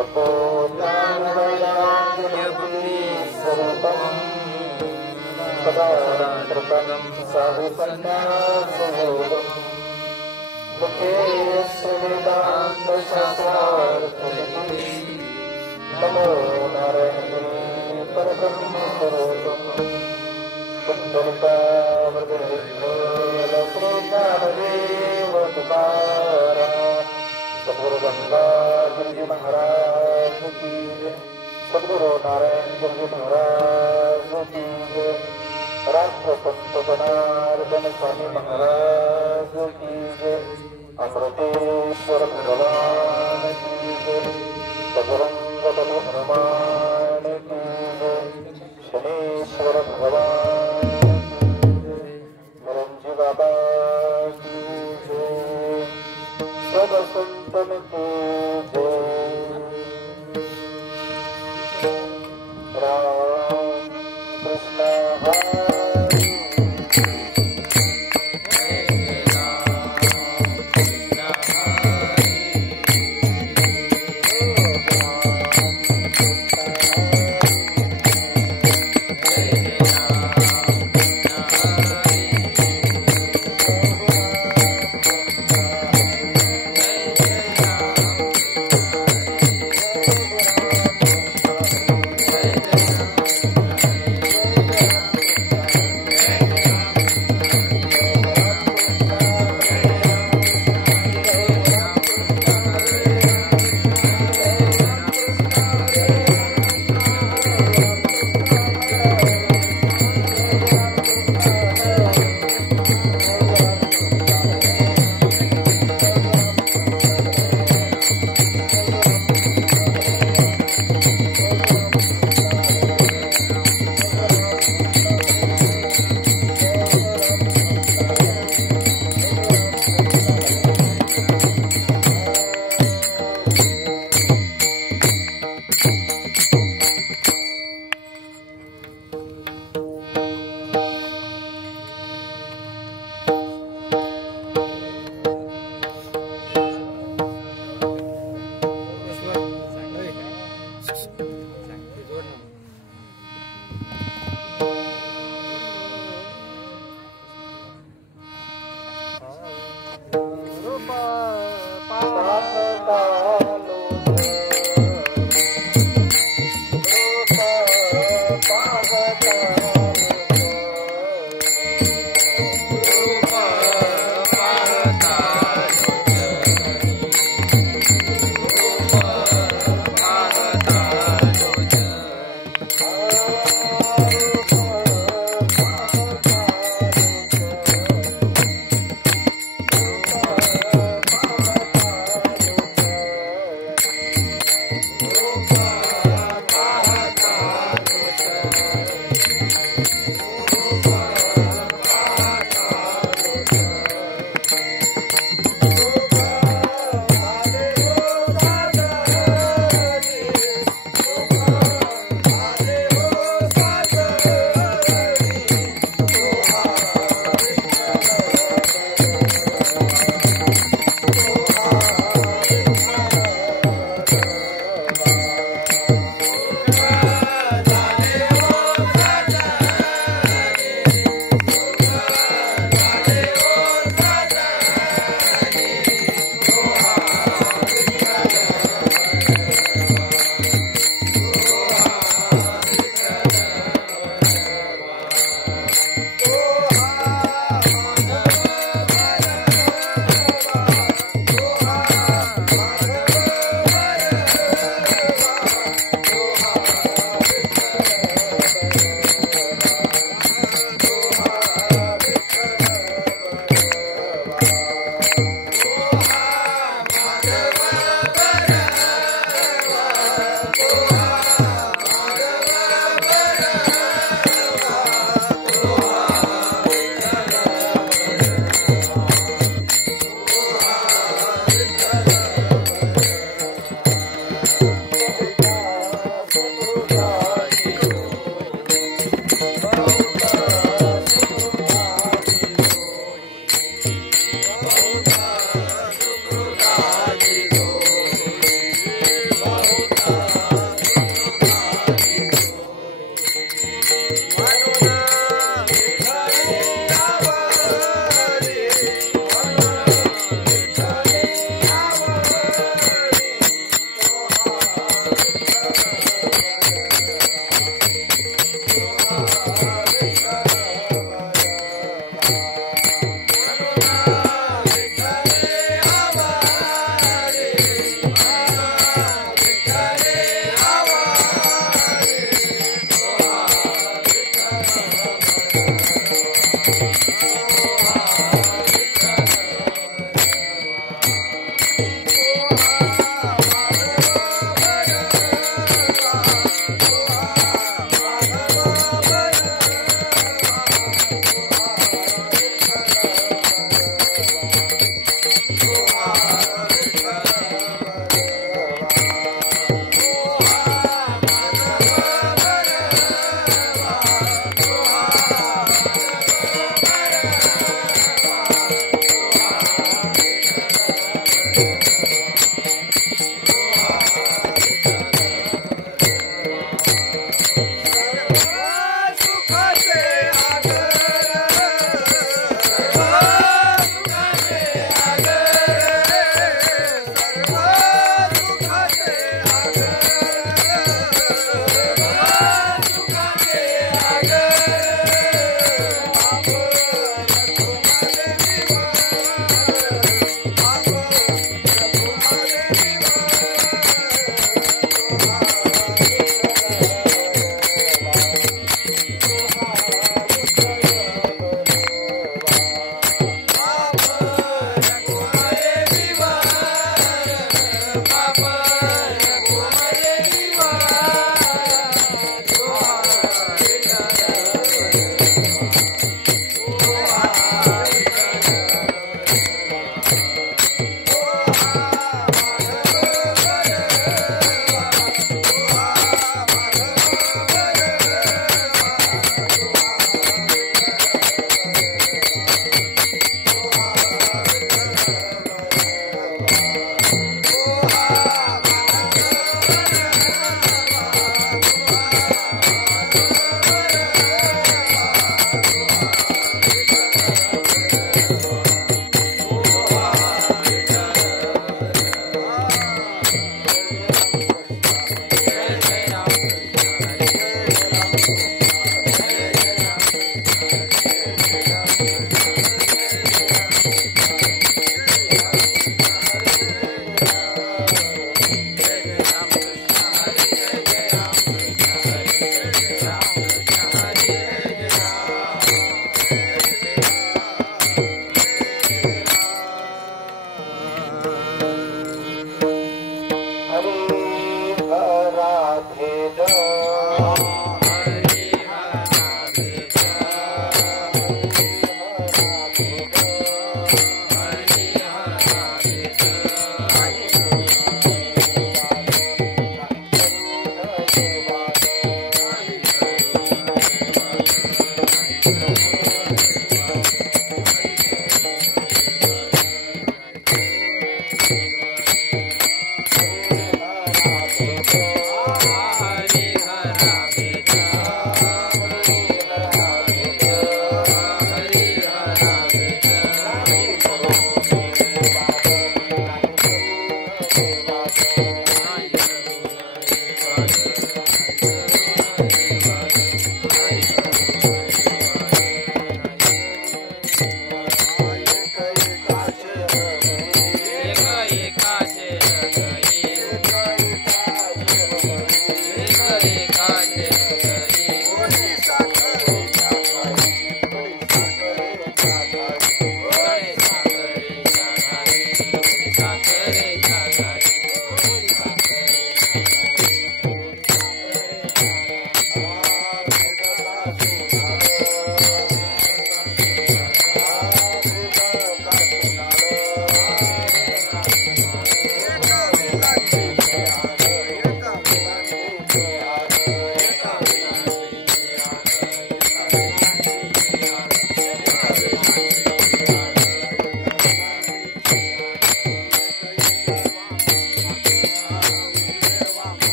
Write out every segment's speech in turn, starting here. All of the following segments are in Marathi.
जय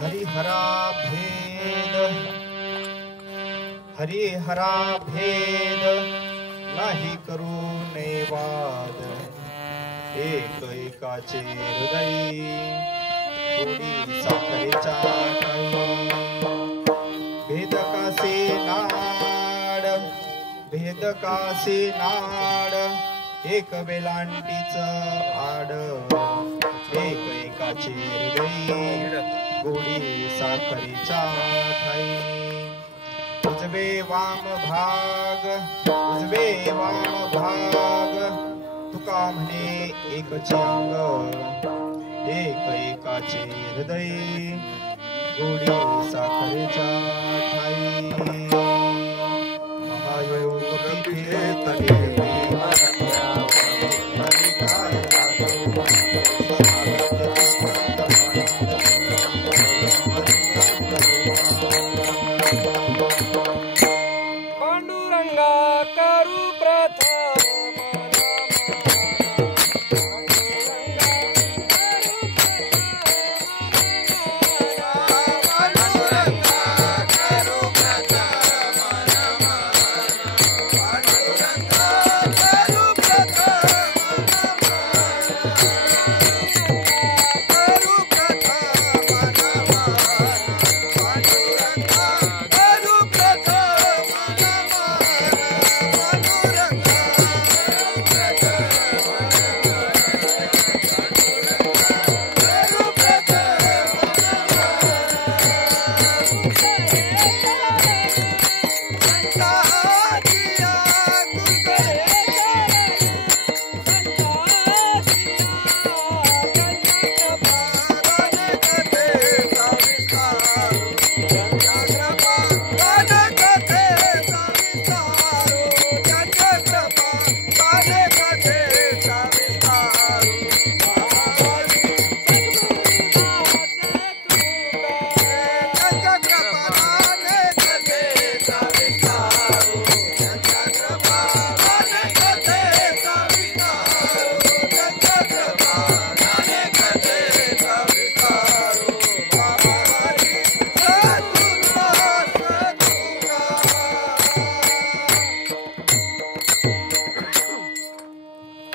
हरिहरा भेद हरिहरा भेद नाही करू नेवाद एक एकाचे हृदय गोडी साखरेच्या ठाई भेद कासे नाड एक वेलांटीच आड एक एकाचे हृदय गोडी साखरेच्या ठाई उजवे वाम भाग तुका म्हणे एकचे अंग एक एकाचे हृदय गोडी साखरेच्या ठाई महायोग पीठे तले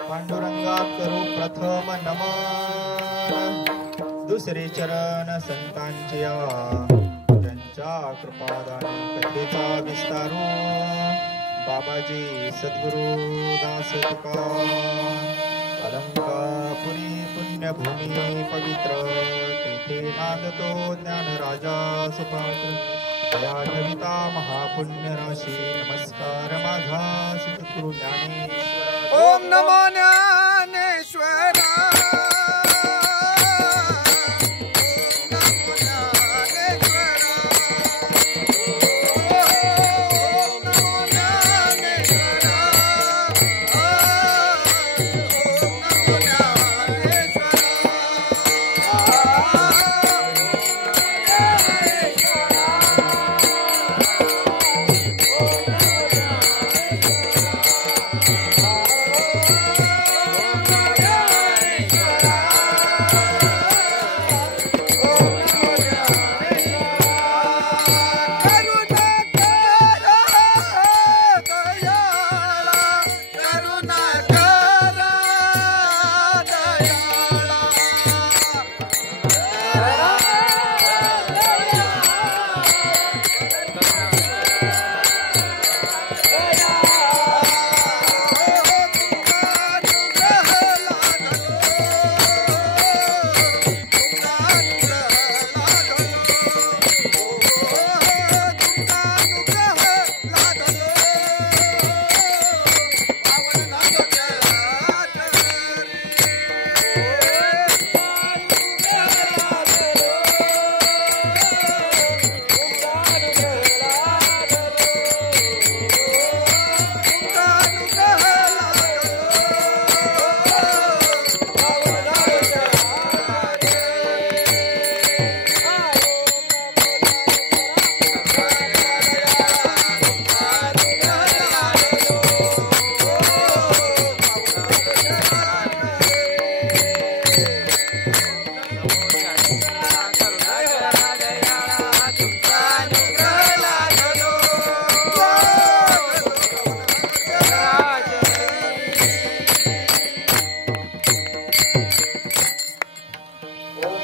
पांडुरंगा करू प्रथम नमन दुसरे चरण संतांचे त्यांच्या कृपादानी कथेचा विस्तारू बाबाजी सद्गुरु दास तुका अलंकापुरी पुण्यभूमी पवित्र तेथे नांदतो ज्ञान राजा सुपात्र दया ठविता महापुण्य राशी नमस्कार माझा सद्गुरु ज्ञानेश्वर ओम नमो ज्ञानेश्वरा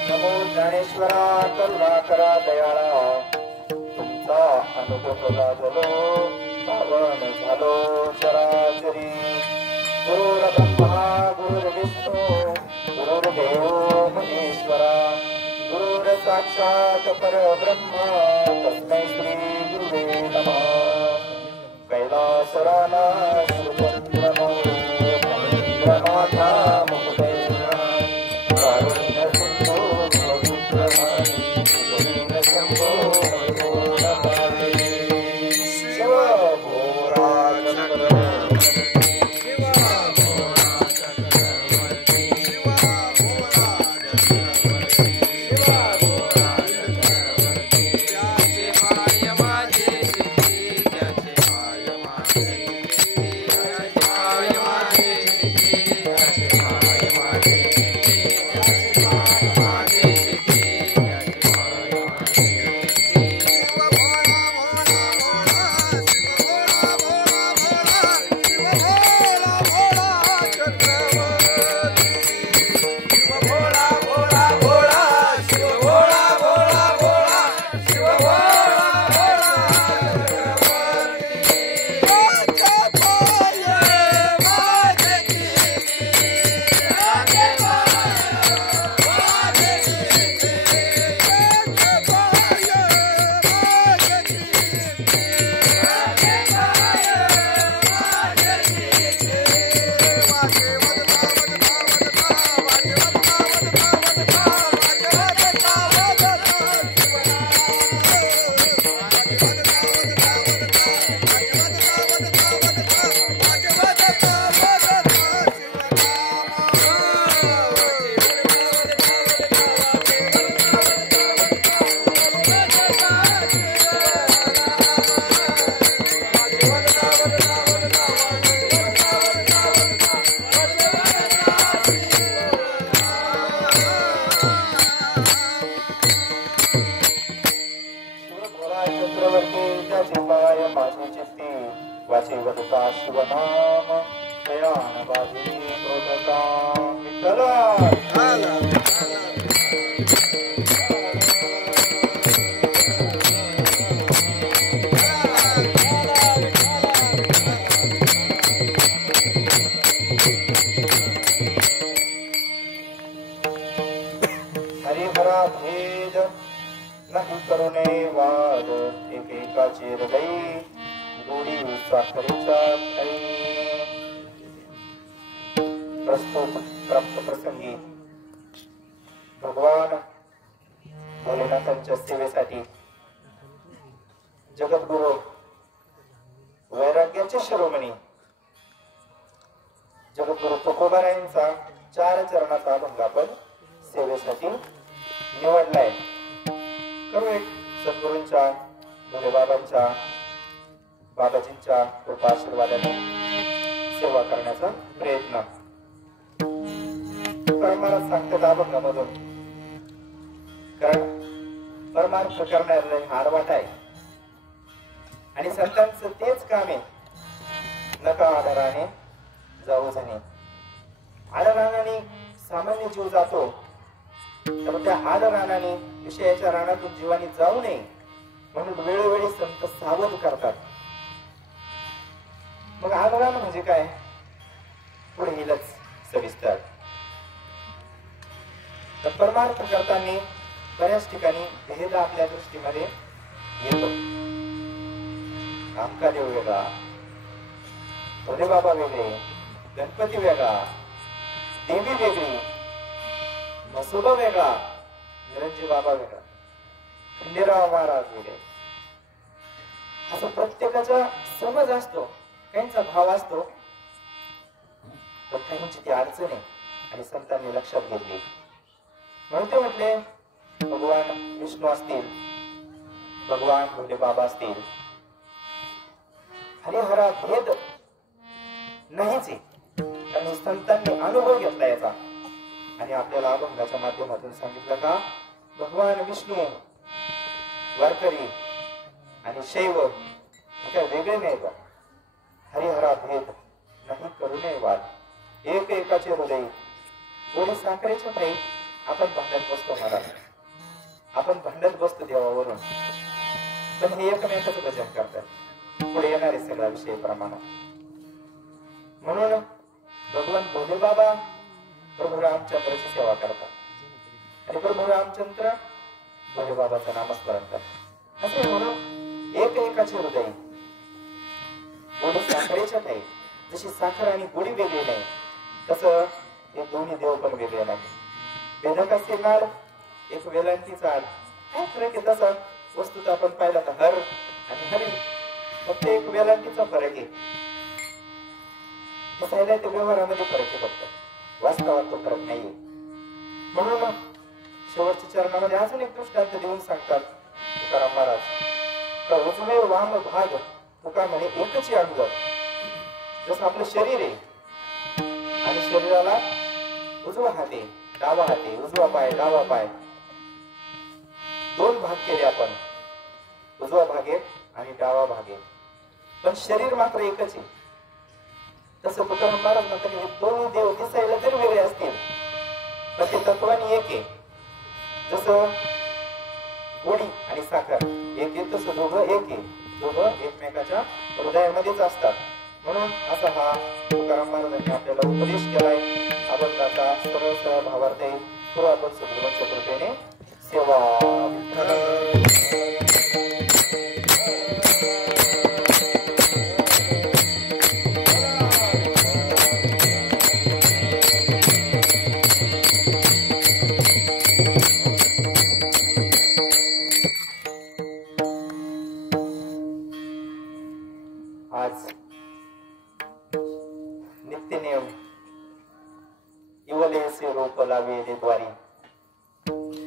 नमो ज्ञानेश्वरा करुणाकरा दयाळा तुमचा अनुभव झालो पावन झालो चराचरी गुरुर्ब्रह्मा गुरुर्विष्णू गुरुर्देव महेश्वरा गुरुर्साक्षात् परब्रह्म तस्मै श्री गुरुवे नमः कैलासराना सुचंद्रमो पवित्रनाथा मुकुटेश्वरा कारुण्य सिंधू पवित्रमानी गोविंद शंभो नमामि शिव भोरा प्रसंगी भगवान भोलेनाथांच्या सेवेसाठी जगद्गुरु वैराग्याचे शिरोमणी जगद्गुरु तुकोबारायांचा 4 चरणाचा अभंग आपण सेवेसाठी निवडलाय. करू एक सद्गुरूंच्या भोलेबाबांच्या बाबाजींच्या कृपा आशीर्वादाने सेवा करण्याचा प्रयत्न. परमार्थ सांगतात अभंगामधून, कारण परमार्थ करणारे हा आडवाट आहे आणि संतांचं तेच काम आहे. नका आदराने जाऊ जाणे. आदराने सामान्य जीव जातो, तर त्या आदराने विषयाच्या रानातून जीवाने जाऊ नये म्हणून वेळोवेळी संत सावध करतात. मग आदरान म्हणजे काय पुढे येईलच सविस्तर. तर परमार्थ करताना बऱ्याच ठिकाणी भेद आपल्या दृष्टीमध्ये येतो. कामकादेव वेगळा, भोले बाबा वेगळे, गणपती वेगळा, देवी वेगळी, मसोबा वेगळा, निरंजी बाबा वेगळा, खंडेराव महाराज वेगळे. असं प्रत्येकाचा समज असतो, काहींचा भाव असतो, तर काहींची ती अडचण आहे आणि संतांनी लक्षात घेतली. म्हणून ते म्हटले भगवान विष्णू असतील, भगवान भोले बाबा असतील, हरिहरा भेद नाहीच आहे. कारण संतांनी अनुभव घेतला याचा आणि आपल्याला अभंगाच्या माध्यमातून सांगितलं का भगवान विष्णू वारकरी आणि शैव हे काय वेगळे नाही का. हरिहरा भेद नाही करू नये वाद, एक एकाचे हृदय गोडी साखरेच्या पायी आपण भांडत बसतो महाराज, आपण भांडत बसतो देवावरून, पण हे एकमेकाचं भजन करतात पुढे येणारे सगळ्या विषय प्रमाण. म्हणून भगवान भोले बाबा प्रभू रामचंद्राची सेवा करतात आणि प्रभू रामचंद्र भोले बाबाचं नामस्मरण करतात. असे म्हणून एकाचे हृदय गोडी साखरेच्या नाही, जशी साखर आणि गोडी वेगळी नाही तसं हे दोन्ही देव पण वेगळे नाही. भेदकाचे नाड एक वेलांटी चाड, काय फरक आहे तसा वस्तूचा आपण पाहिला तर हर आणि हरी फक्त एक वेलांटीचा फरक आहे. दिसायला ते व्यवहारामध्ये फरक आहे, फक्त वास्तवात तो फरक नाहीये. म्हणून शेवटच्या चरणामध्ये अजून एक दृष्टांत देऊन सांगतात तुकाराम महाराज, उजवे वाम भाग तुका म्हणे एकच अंग. जसं आपलं शरीर आहे आणि शरीराला उजवा हात आहे डावा हात आहे, उजवा पाय डावा पाय, दोन भाग केले आपण, उजवा भाग आहे आणि डावा भाग आहे, पण शरीर मात्र एकच आहे. तसं तुकाराम महाराज म्हणतात हे दोन देव दिसायला जर वेगळे असतील पण ते तत्वाने एक आहे. जसं गोडी आणि साखर एक आहे तसं दोघं एक आहे, दोघं एकमेकाच्या हृदयामध्येच असतात. म्हणून असा हा तुकाराम महाराजांनी आपल्याला उपदेश केलाय. अभंगाचा सरळ सरळ भावार्थ आहे. करू आपण सद्गुरूंच्या कृपेने सेवा. आज नित्यनियम इवलेसे रोप लावेले द्वारी.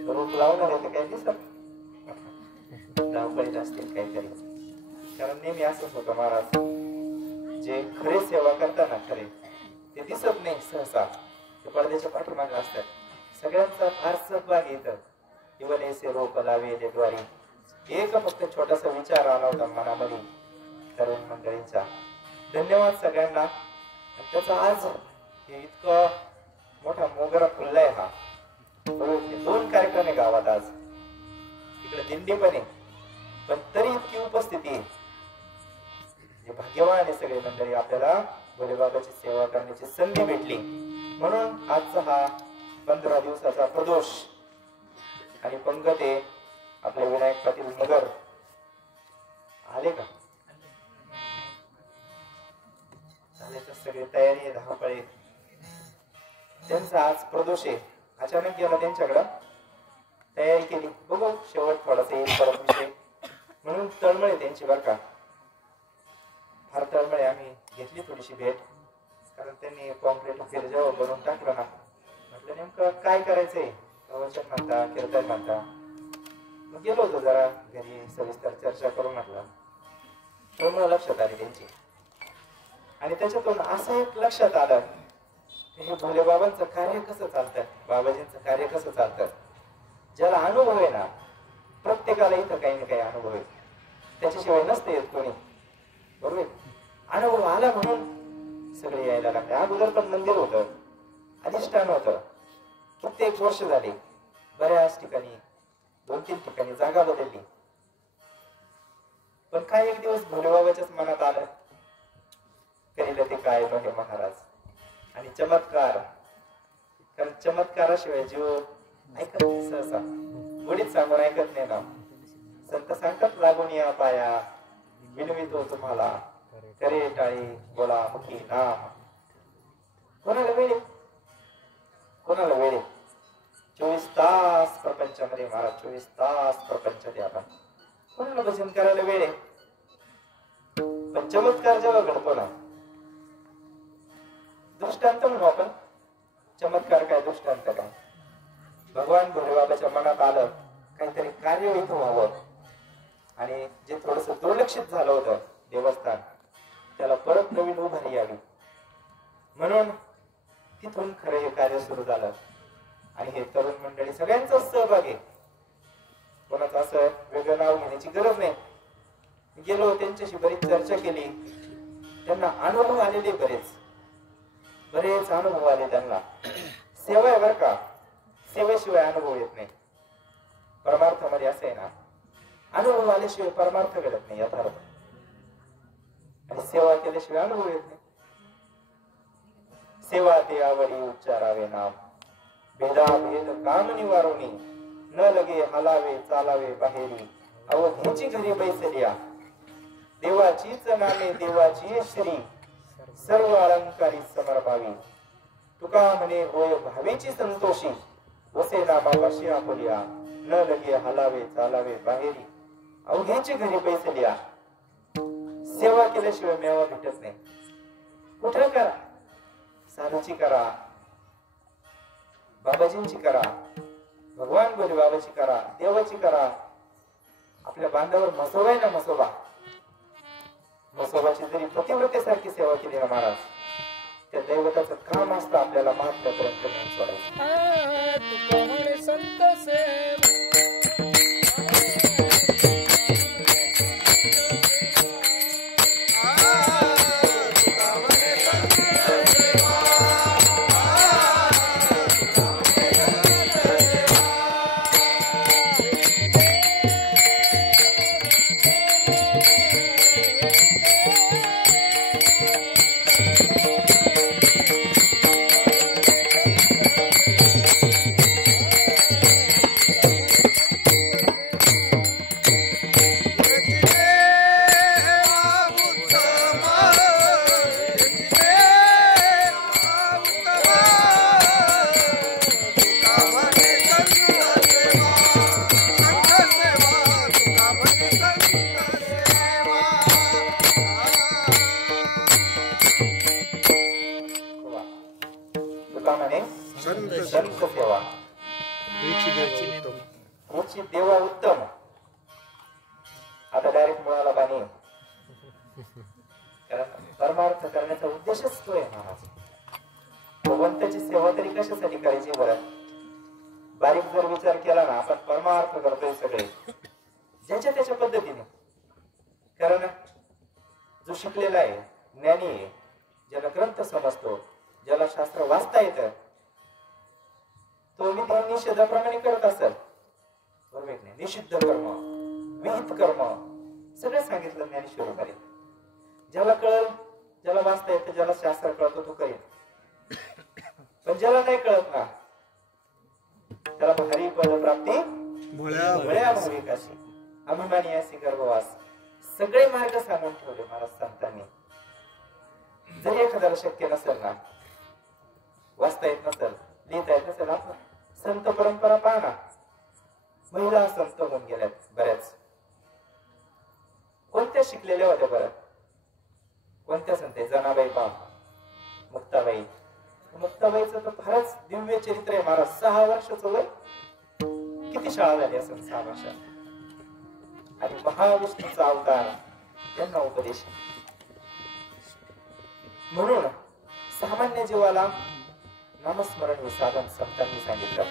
रोप लावणार आहे तर काय दिसत धावपळीत असतील काहीतरी, कारण नेहमी असंच होतं महाराज, जे खरे सेवा करताना खरे ते दिसत नाही सहसा, ते पडद्याच्या पाठीमागे असतात. सगळ्यांचा फार सहभाग येतं. इवलेसे रोप लावेले द्वारी. एक फक्त छोटासा विचार आला होता मनामध्ये तरुण मंडळींचा. धन्यवाद सगळ्यांना. त्याचा आज हे इतकं मोठा मोगरा फुललाय. हा दोन कार्यक्रम आहे गावात आज, इकडे दिंडी पण आहे, पण तरी इतकी उपस्थिती आहे. भाग्यवान आहे सगळे मंडळी, आपल्याला भोलेबाबाची सेवा करण्याची संधी भेटली. म्हणून आजचा हा 15 दिवसाचा प्रदोष आणि पंगत आहे आपले विनायक पाटील नगर आले का? सगळी तयारी आहे, धावपळे. त्यांचा आज प्रदोष आहे, अचानक गेला त्यांच्याकडं, तयारी केली, बघू शेवट थोडासा येईल परत विषय, म्हणून तळमळे त्यांची बरं का, फार तळमळे. आम्ही घेतली थोडीशी भेट, कारण त्यांनी कॉम्प्लीट जेव्हा बनवून टाकलं ना, म्हटलं नेमकं काय करायचंय, प्रवचन म्हणता कीर्तन म्हणता. मग गेलो होतो जरा घरी, सविस्तर चर्चा करून म्हटलं, तळमळ लक्षात आली त्यांची. आणि त्याच्यातून असं एक लक्षात आलं की हे भोले बाबांचं कार्य कसं चालतं, बाबाजींचं कार्य कसं चालतं. ज्याला अनुभव आहे ना, प्रत्येकाला इथं काही ना काही अनुभव आहे, त्याच्याशिवाय नसते येत कोणी, बरोबर. अनुभव आला म्हणून सगळे यायला लागले. अगोदर पण मंदिर होतं, अधिष्ठान होतं, कित्येक वर्ष झाली, बऱ्याच ठिकाणी 2-3 ठिकाणी जागा बदलली, पण काय एक दिवस भोले बाबाच्याच मनात आलं, करील ते काय हे महाराज. आणि चमत्कार, कारण चमत्काराशिवाय जीव ऐकत नाही सहसा, गोडीत सांगून ऐकत नाही ना. संत सांगतात लागून या पाया, विनवितो तुम्हाला करे टाळी बोला मुखी नाम. कोणाला वेळ, कोणाला वेळ. 24 तास प्रपंचामध्ये महाराज, 24 तास प्रपंच द्या. आपण कोणाला भजन करायला वेळ आहे, पण चमत्कार जेव्हा घडतो ना, दृष्टांत म्हणू आपण. चमत्कार काय, दृष्टांत काय. भगवान भोलेबाबाच्या मनात आलं काहीतरी कार्य इथं व्हावं, आणि जे थोडस दुर्लक्षित झालं होतं देवस्थान, त्याला परत नवीन उभारी यावी, म्हणून तिथून खरं हे कार्य सुरू झालं. आणि हे तरुण मंडळी सगळ्यांचा सहभाग आहे, कोणाचं असं वेगळं नाव घेण्याची गरज नाही. गेलो, त्यांच्याशी बरीच चर्चा केली, त्यांना अनुभव आलेले, बरेच अनुभव आले त्यांना. सेवा आहे बरं का, सेवेशिवाय अनुभव येत नाही. परमार्थामध्ये असं आहे ना, अनुभव आल्याशिवाय परमार्थ घडत नाही यथार्थ, आणि सेवा केल्याशिवाय अनुभव येत नाही. सेवा ते आवडी उच्चारावे नाम, भेदा भेद काम निवारोनी, न लगे हलावे चालावे बाहेरी, अवघेची घरी बैसलिया, देवाचीच नामे देवाची श्री, सर्व अलंकारी समर्पावी, तुका म्हणे होय भावेची संतोषी, वसे नामापाशी आपुलिया, न लगे हलावे चालावे बाहेरी, अवघेची घरी बैसलिया. सेवा केल्याशिवाय मेवा भेटत नाही. कुठे करा, साधूची करा, बाबाजींची करा, भगवान बोले बाबाची करा, देवाची करा. आपल्या बांधावर मसोबा आहे ना, मसोबा, मसोबाची जरी पतिव्रतेसारखी सेवा केली ना महाराज, त्या दैवताचं काम असतं आपल्याला महात्म्यापर्यंत नेऊन सोडायचं. संत सेवा देवा उत्तम. आता डायरेक्ट मुळाला पाणी, कारण परमार्थ करण्याचा उद्देशच तो आहे महाराज. भगवंताची सेवा तरी कशासाठी करायची बरं? बारीक जर विचार केला ना, आपण परमार्थ करतोय सगळे ज्याच्या त्याच्या पद्धतीने. कारण जो शिकलेला आहे, ज्ञानी आहे, ज्याला ग्रंथ समजतो, ज्याला शास्त्र वाचता येतं, तो विधी निषेधाप्रमाणे करत असेल. बरोबर नाही? निषिद्ध कर्म, विहित कर्म सगळं सांगितलं ज्ञानेश्वरांनी. ज्याला कळल, ज्याला वाचता येतं, ज्याला शास्त्र कळतो तो करेल. पण ज्याला नाही कळत ना, त्याला भारी पद प्राप्ती भळ्या भाविकाशी, अभिमानी अशी गर्भवास, सगळे मार्ग सांगून ठेवले महाराज संतांनी. जरी एखाद्याला शक्य नसेल ना, वाचता येत नसेल, लिहिता येत नसेल, आपण संत परंपरा पहा ना. महिला संत होऊन गेल्यात बऱ्याच. कोणत्या शिकलेल्या होत्या बरं? कोणत्या संत? जनाबाई पहा, मुक्ताबाई. मुक्ताबाईचं तर फारच दिव्य चरित्र आहे महाराज. 6 वर्षाचं वय, किती शाळा झाली असेल 6 वर्षात. आणि महाविष्णूचा अवतार, त्यांना उपदेश. म्हणून सामान्य जीवाला नामस्मरण हे साधन संतांनी सांगितलं.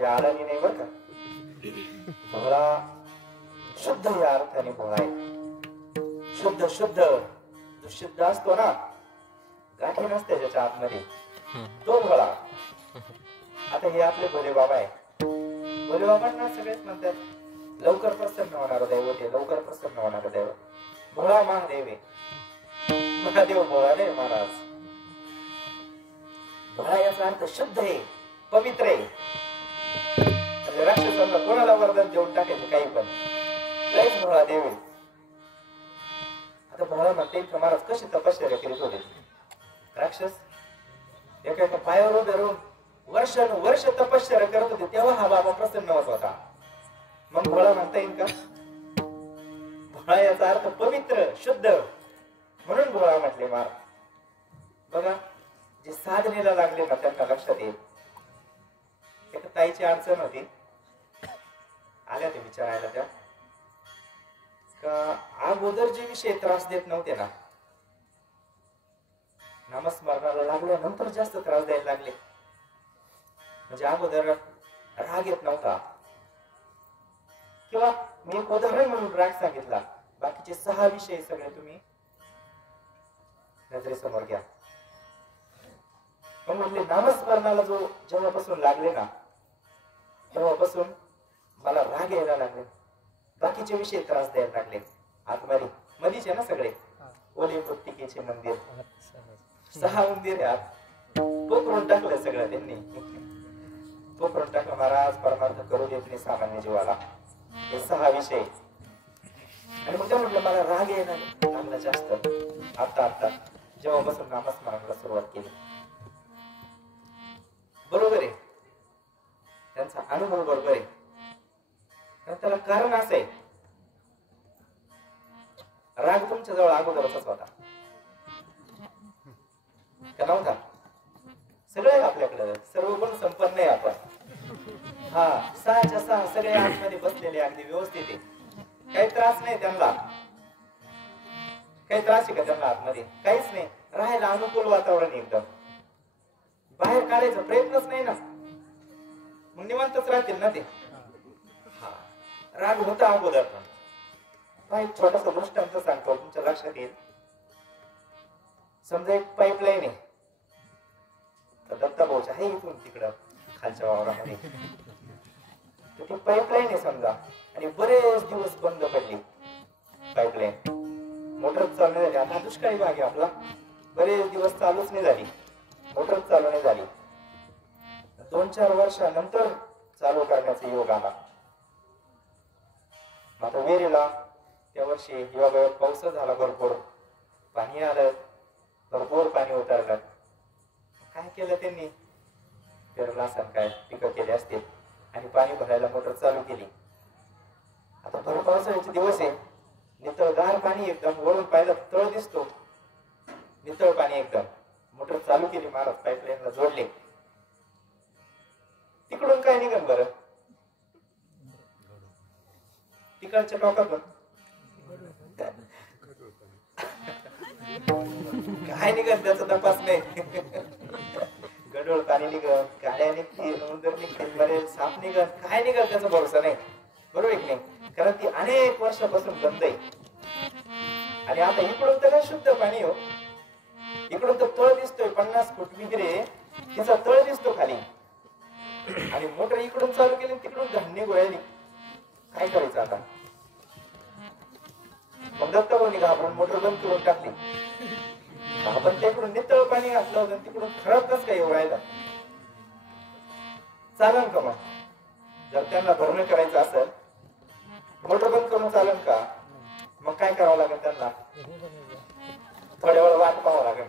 माझ्या आडानी नाही बरं का. भोळा शुद्ध या अर्थाने भोळा आहे. शुद्ध शुद्ध जो शुद्ध असतो ना, गाठी नसते त्याच्या आतमध्ये, तो भोळा. आता हे आपले भोले बाबा आहे. भोले बाबांना सगळेच म्हणतात लवकर प्रसन्न होणार दैव, ते लवकर प्रसन्न होणार दैव. भोळा महादेव आहे. महादेव भोळा नाही महाराज. भोळा याचा अर्थ शुद्ध आहे, पवित्र आहे. म्हणजे राक्षसांना कोणाला वरदान देऊन टाकायचे काही पण, लयच भोळा देव आहे. आता भोळा म्हणते महाराज कशी तपश्चर्या करीत होते राक्षस. एका एका पायावर उभे राहून वर्षानुवर्ष तपश्चर्या करत होते, तेव्हा हा बाबा प्रसन्न होत होता. मग भोळा म्हणता येईल का? भोळा याचा अर्थ पवित्र शुद्ध, म्हणून भोळा म्हटले महाराज. बघा जे साधनेला लागले ना त्यांना लक्षात येईल. एका ताईची अडचण होती, आल्या ते विचारायला त्या का अगोदर जे विषय त्रास देत नव्हते ना, नामस्मरणाला लागल्यानंतर जास्त त्रास द्यायला लागले. म्हणजे अगोदर राग येत नव्हता, किंवा मी एक उदाहरण म्हणून राग सांगितला, बाकीचे 6 विषय सगळे तुम्ही नजरेसमोर घ्या. पण म्हटले नामस्मरणाला जो जेव्हापासून लागले ना, तेव्हापासून मला राग यायला लागले, बाकीचे विषय त्रास द्यायला लागले. आतमध्ये मधीचे ना सगळे ओले मृत्तिकेचे मंदिर, 6 मंदिर यात पोखरून टाकलं सगळं त्यांनी. पोखरून टाकलं महाराज परमार्थ करू देत नाही सामान्य जीवाला, हे 6 विषय. आणि मग त्या म्हटलं मला राग यायला लागला जास्त आता जेव्हापासून नामस्मरणाला सुरुवात केली. बरोबर आहे, त्यांचा अनुभव बरोबर आहे. त्याला कारण असं आहे, राग तुमच्या जवळ अगोदरच होता का नव्हता? सगळे आपल्याकडे सर्व गुण संपन्न आहे आपण. हा 6च्या 6 सगळे आतमध्ये बसलेले अगदी व्यवस्थित आहे, काही त्रास नाही त्यांना. काही त्रास आहे का त्यांना आतमध्ये? काहीच नाही. राहायला अनुकूल वातावरण एकदम, बाहेर काढायचा प्रयत्नच नाही ना, मग निवांतच राहतील ना ते. हा राग होता अगोदर. पण एक छोटासा दृष्टांत सांगतो तुमच्या लक्षात येईल. समजा एक पाईपलाईन आहे, दत्ता भाऊच्या आहे इथून तिकडं खालच्या वावरामध्ये. ती पाईपलाईन आहे समजा, आणि बरेच दिवस बंद पडली पाईपलाईन. मोटर चालू नाही झाली. आता दुष्काळी भाग आहे आपला, बरेच दिवस चालूच नाही झाली, मोटर चालू नाही झाली. 2-4 वर्षानंतर चालू करण्याचा योग आला. आता वेरीला त्या वर्षी योगायोग पाऊस झाला, भरपूर पाणी आलं, भरपूर पाणी उतरलं. काय केलं त्यांनी? पेरला असं काय पिकं केले असतील आणि पाणी भरायला मोटर चालू केली. आता भर पावसाळ्याचे दिवस आहे, नितळगार पाणी एकदम, वळून पाहिलं तळ दिसतो, नितळ पाणी एकदम. मोटर चालू केली महाराज, पाईपलाईनला जोडले. तिकडून काय निघन बरं? तिकडच्या टोकातून काय निघन त्याचा तपास नाही. गडोळ पाणी निघन, गाड्या निघतील, उंदर निघतील, बरेच साप निघन, काय निघन त्याचा भरोसा नाही. बरोबर की नाही? कारण ती अनेक वर्षापासून बंद आहे. आणि आता इकडून तर शुद्ध पाणी हो, इकडून तर तळ दिसतोय 50 फूट विहिरे, तिचा तळ दिसतो खाली, आणि मोटर इकडून चालू केली, तिकडून धान्य गोळ्याली. काय करायचं आता? मग दत्ताभाऊनी घाबरून मोटर बंद करून टाकली. आपण तिकडून नितळ पाणी घातलं होतं, तिकडून खरंच काय एवढायला चालन का? मग जर त्यांना भरणं करायचं असेल, मोटर बंद करून चालन का? मग काय करावं लागेल त्यांना? थोड्या वेळ वाट पाहावं लागेल,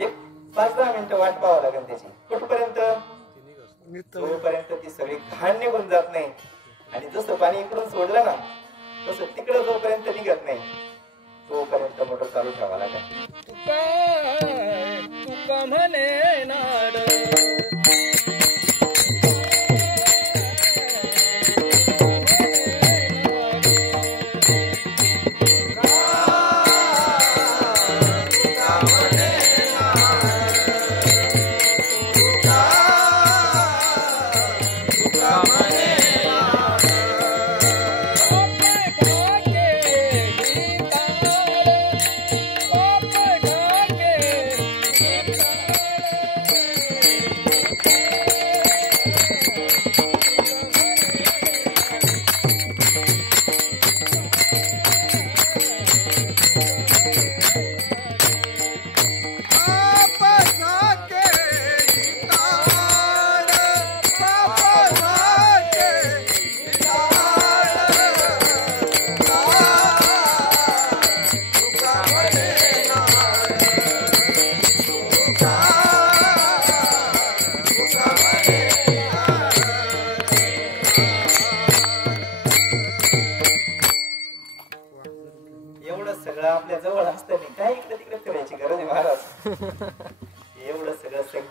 एक 5-10 मिनिटं वाट पाहावं लागेल त्याची. कुठपर्यंत? जोपर्यंत ती सगळी घाण निघून जात नाही. आणि जसं पाणी इकडून सोडलं ना, तसं तिकडं जोपर्यंत निघत नाही, तोपर्यंत मोटर चालू ठेवावं लागेल. तुका म्हणे नाड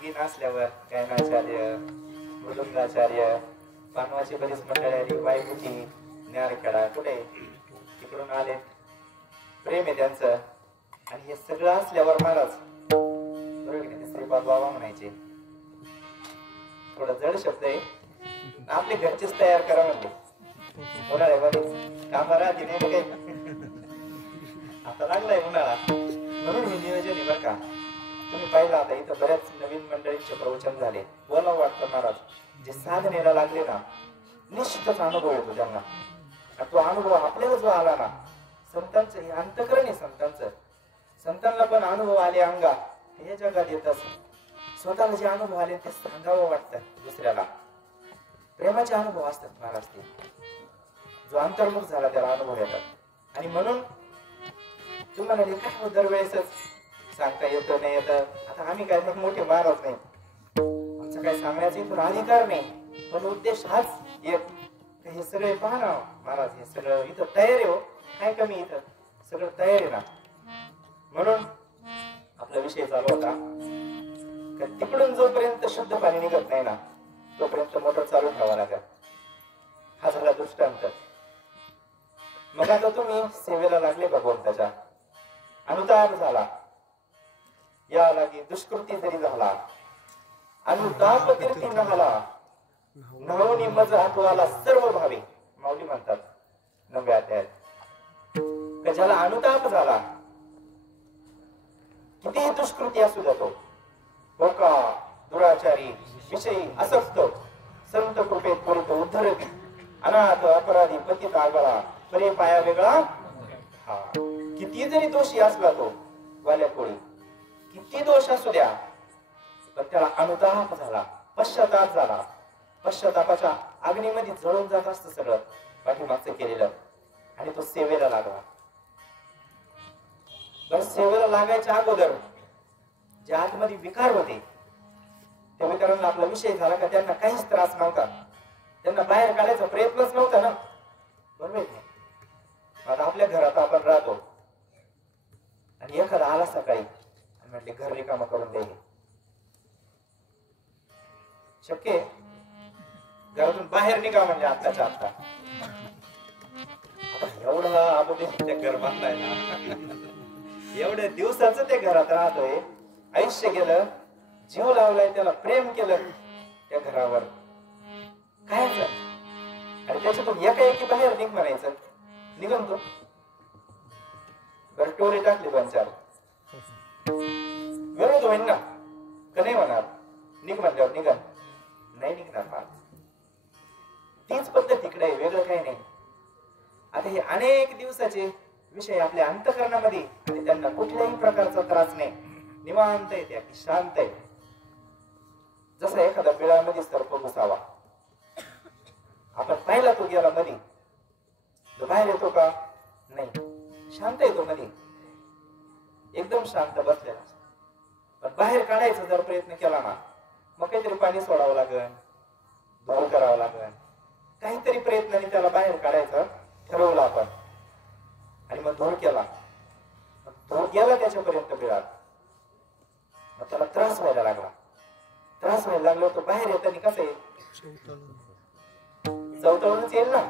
मुलगी नसल्यावर गायनाचार्य, मृदुंगाचार्य, पानवाची बरीच मंडळी, वायभूती, न्यारखेडा कुठे तिकडून आले, प्रेम आहे त्यांचं. आणि हे सगळं असल्यावर महाराज बरोबर की नाही, श्रीपाद बाबा म्हणायचे, थोडं जड शब्द आहे, आपले घरचेच तयार करा म्हणजे उन्हाळ्यामध्ये कामा राहते नाही काही. आता लागलाय उन्हाळा म्हणून हे नियोजन आहे बरं का. तुम्ही पाहिलं आता इथं बऱ्याच नवीन मंडळींचे प्रवचन झाले, बोलावं वाटतं महाराज. जे साधनेला लागले ना निश्चितच अनुभव येतो त्यांना. आणि तो अनुभव आपल्याला जो आला ना, संतांचं हे अंतकरण आहे संतांचं. संतांना पण अनुभव आले अंगा हे जगात येत असत. स्वतःला जे अनुभव आले ते सांगावं वाटतं दुसऱ्याला. प्रेमाचे अनुभव असतात महाराज ते. जो अंतर्मुख झाला त्याला अनुभव येतात. आणि म्हणून तुम्हाला काय दरवेळेसच सांगता येतं नाही येतं. आता आम्ही काय मोठे महाराज नाही, आमचं काय सांगण्याचा इथून अधिकार नाही, पण उद्देश हाच एक, हे सगळे पहा ना महाराज, हे सगळं इथं तयार आहे हो, काय कमी इथं सगळं तयार आहे ना. म्हणून आपला विषय चालू होता का तिकडून जोपर्यंत शुद्ध पाणी निघत नाही ना तोपर्यंत मोटर चालू ठेवा लागेल. हा झाला दृष्टांत. मग आता तुम्ही सेवेला लागले भगवंताच्या, अनुताप झाला, या लागी दुष्कृती जरी झाला, अनुताप तीर्थी नहाला, नवनी मज हातवाला सर्व भावे, माऊली म्हणतात नव्या त्यात. ज्याला अनुताप झाला, कितीही दुष्कृती असू जातो, बोका दुराचारी विषयी असक्त संत कृपेत त्वरित उद्धरती, अनाथ अपराधी पतित आगळा परे पाया वेगळा. हा किती जरी दोषी असला तो वाल्या कोळी, किती दोष असू द्या, पण त्याला अनुताप झाला, पश्चाताप झाला. पश्चातापाच्या अग्नीमध्ये जळून जात असतं सगळं पाठीमागचं केलेलं, आणि तो सेवेला लागला. बस सेवेला लागायच्या अगोदर जे आतमध्ये विकार होते त्या विकारांना आपला विषय झाला का त्यांना काहीच त्रास नव्हता, त्यांना बाहेर काढायचा प्रयत्नच नव्हता ना, बरोबर. आता आपल्या घरात आपण राहतो आणि एखादा आला सकाळी आणि म्हटले घर रिकामं करून दे, शक्य घरातून बाहेर निघा म्हणजे आत्ताच्या आत्ता. एवढा अगोदर घर बांधलाय ना, एवढ्या दिवसाचं ते घरात राहतोय, आयुष्य गेलं, जीव लावलाय त्याला, प्रेम केलं त्या घरावर, काय आणि त्याच्यातून एकाएकी बाहेर निघ म्हणायचं, निघन तो. बरं टोले टाकले दोन चार, विरोध होईल ना का नाही होणार, निघ म्हणल्यावर निघन नाही निघणार मार. तीच पद्धत इकडे आहे, वेगळं काही नाही. आता हे अनेक दिवसाचे विषय आपल्या अंतःकरणामध्ये, आणि त्यांना कुठल्याही प्रकारचा त्रास नाही, निवांत आहे, त्या शांत आहे. जसा एखादा बिळामध्ये सर्प घुसावा, आपण पाहिला तो गेला मध्ये, तो बाहेर येतो का नाही, शांत येतो मध्ये, एकदम शांत बसलेला. पण बाहेर काढायचा जर प्रयत्न केला ना, मग काहीतरी पाणी सोडावं लागेल, धोर करावं लागेल, काहीतरी प्रयत्नाने त्याला बाहेर काढायचं ठरवलं आपण, आणि मग धोर केला, धोर गेला त्याच्यापर्यंत बिळात, मग त्याला त्रास व्हायला लागला. त्रास व्हायला लागला तो बाहेर येताना कसं येईल, चवतळूनच येईल ना.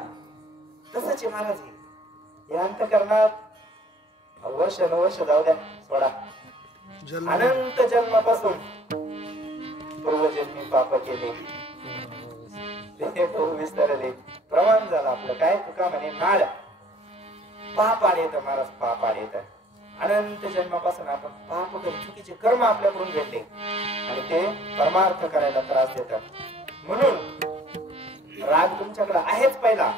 तसंच आहे महाराज, या अंतःकरणात वर्ष नवर्ष जाऊ द्या सोडा, अनंत जन्मापासून पूर्वजन्मी पाप केले विस्तारले, प्रमाण झालं आपलं. काय तुका म्हणे नाळ पाप आले येतं महाराज, पाप आले येतं. अनंत जन्मापासून आपण पाप करून चुकीचे कर्म आपल्याकडून घडले, आणि ते परमार्थ करायला त्रास देतात. म्हणून राग तुमच्याकडे आहेच पहिला,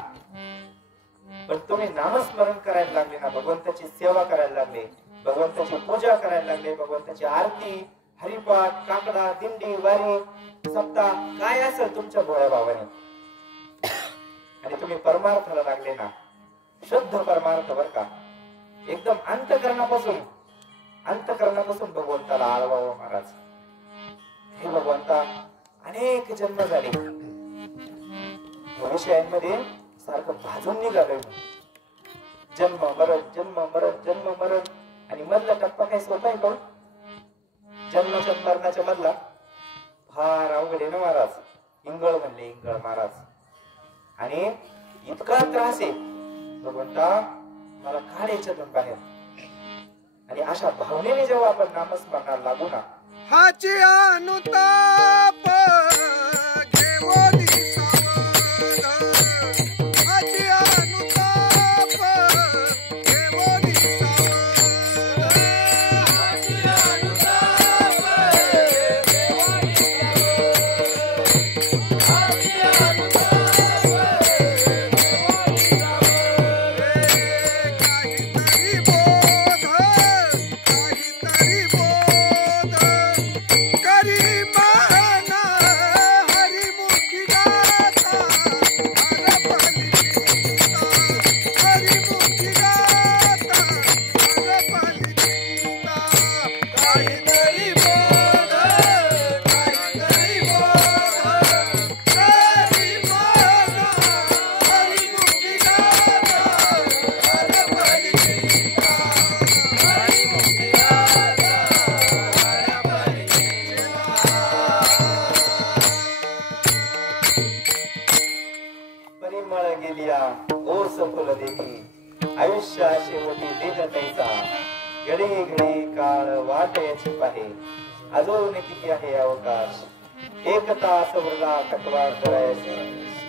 पण तुम्ही नामस्मरण करायला लागले ना, भगवंताची सेवा करायला लागले, भगवंताची पूजा करायला लागले, भगवंताची आरती, हरिपाठ, काकडा, दिंडी, वारी, सप्ताह काय असेल तुमच्या भोळ्या भावाने, आणि तुम्ही परमार्थाला लागले ना, शुद्ध परमार्थ बर का, एकदम अंतकरणापासून भगवंताला आळवावं महाराज. हे भगवंता अनेक जन्म झाले विषयांमध्ये सारखं भाजून निघालोय, जन्म मरण जन्म मरण जन्म मरण. आणि मधला टप्पा काही सोपा आहे का, जन्माच्या मरणाच्या मधला फार अवघड आहे ना महाराज. इंगळ म्हणले इंगळ महाराज. आणि इतका त्रास आहे भगवंता मला काढ याच्यातून बाहेर. आणि अशा भावनेने जेव्हा आपण नामस्मरणाला लागू ना, हाची अनुताप घेऊन सावध, हाची अनुताप घेऊन सावध, हाची अनुताप घेऊन सावध, हाची अनुताप घेऊन सावध. काहीतरी बोध, काहीतरी बोध करी माना हरिमुखी गाथा, हरपली चिंता, हरिमुखी गाथा, हरपली चिंता. काहीतरी बोध, काहीतरी बोध करी माना हरिमुखी गाथा, हरपली चिंता, हरिमुखी गाथा, हरपली परिमळ गेलिया ओस फुलदेवी, आयुष्या शेवटी देह तैसा, घडी घडी काळ वाट याची पाहे, अजून किती आहे अवकाश, एक तास उरला कटवाळ करायची,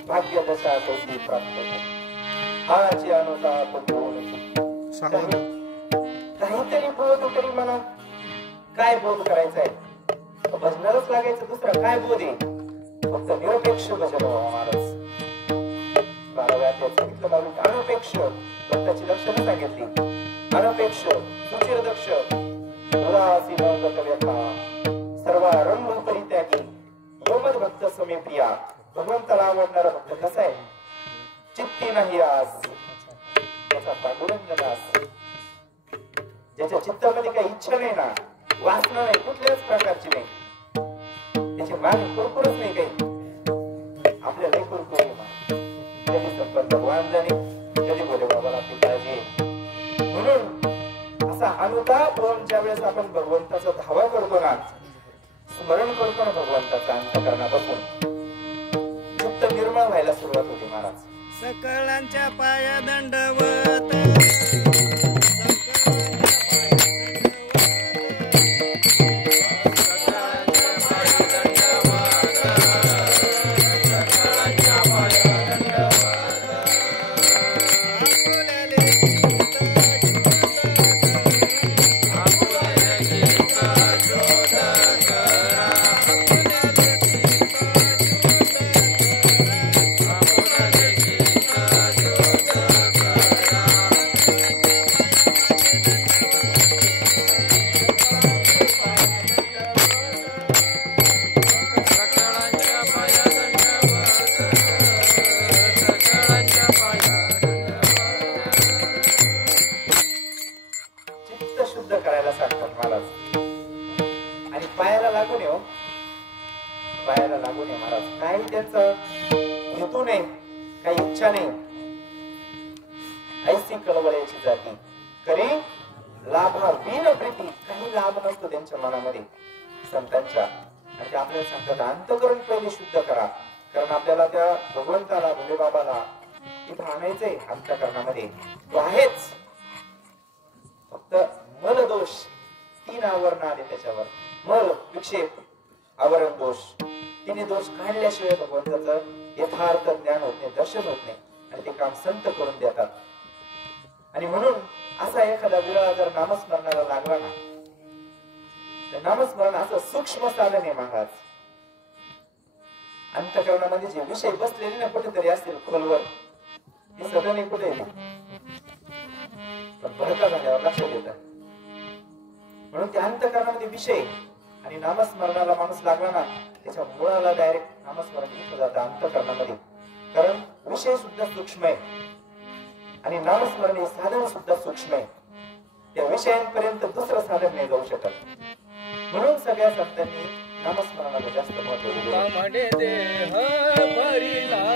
भाग्य दशा तैसी प्राप्त हो. हाची अनुताप घेऊन काहीतरी बोध तरी म्हणा. काय बोध करायचंय? भजनालाच लागायचं. दुसरं काय बोध आहे? फक्त निरपेक्ष भजन व्हावं महाराज. 12व्या अध्यायात सांगितलं बाबा, अनपेक्ष भक्ताची लक्षणं सांगितली. अनपेक्ष, सुचिरदक्ष, उदासीन गतव्यथा, सर्वारंभ परित्यागी, योमद भक्त समीपिया. भगवंताला आवडणारा भक्त कसा आहे? चित्ती नाही आस, त्याचा पांडुरंग दास. ज्याच्या चित्तामध्ये काही इच्छा नाही ना, वासना नाही, कुठल्याच प्रकारची नाही, त्याची मान कुरकुरच नाही काही, आपल्याला कुरकुर कधी संपत भगवान जाणे, कधी बोले बाबाला आपली काळजी. म्हणून असा अनुताप होऊन ज्यावेळेस आपण भगवंताचा धावा करतो ना, स्मरण करतो ना भगवंताचा अंतःकरणापासून, चित्त निर्मळ व्हायला सुरुवात होती महाराज. सकळांच्या पाया दंडवत, पायाला लागू नये महाराज. काही त्यांचं हेतू नाही, काही इच्छा नाही. ऐसी कळवळ्याची जाती करी लाभा बिन प्रीती. काही लाभ नसतो त्यांच्या मनामध्ये संतांच्या. आणि ते आपल्याला सांगतात अंतःकरण पहिले शुद्ध करा. कारण आपल्याला त्या भगवंताला, भोले बाबाला इथं आणायचंय अंतःकरणामध्ये. तो आहेच, फक्त मल दोष 3 आवरण आले त्याच्यावर. मल, विक्षेप, आवरण दोष. 3 दोष काढल्याशिवाय भगवंताचं यथार्थ ज्ञान होत नाही, दर्शन होत नाही. आणि ते काम संत करून देतात. आणि म्हणून असा एखादा विरळ जर नामस्मरणाला लागला ना, तर नामस्मरण असं सूक्ष्म साधन आहे महाराज. अंतःकरणामध्ये जे विषय बसलेले ना कुठेतरी असतील खोलवर, हे सदन कुठे येते पण भडका झाल्यावर लक्षात येतात. म्हणून त्या अंतःकरणामध्ये विषय आणि नामस्मरणाला माणूस लागला ना, त्याच्या मुळाला डायरेक्ट नामस्मरण घेतलं जातं अंतःकरणामध्ये. कारण विषय सुद्धा सूक्ष्म आहे आणि नामस्मरण हे साधन सुद्धा सूक्ष्म आहे. त्या विषयांपर्यंत दुसरं साधन नाही जाऊ शकत. म्हणून सगळ्या संतांनी नामस्मरणाला जास्त महत्व दिले. कामडे देह भरिला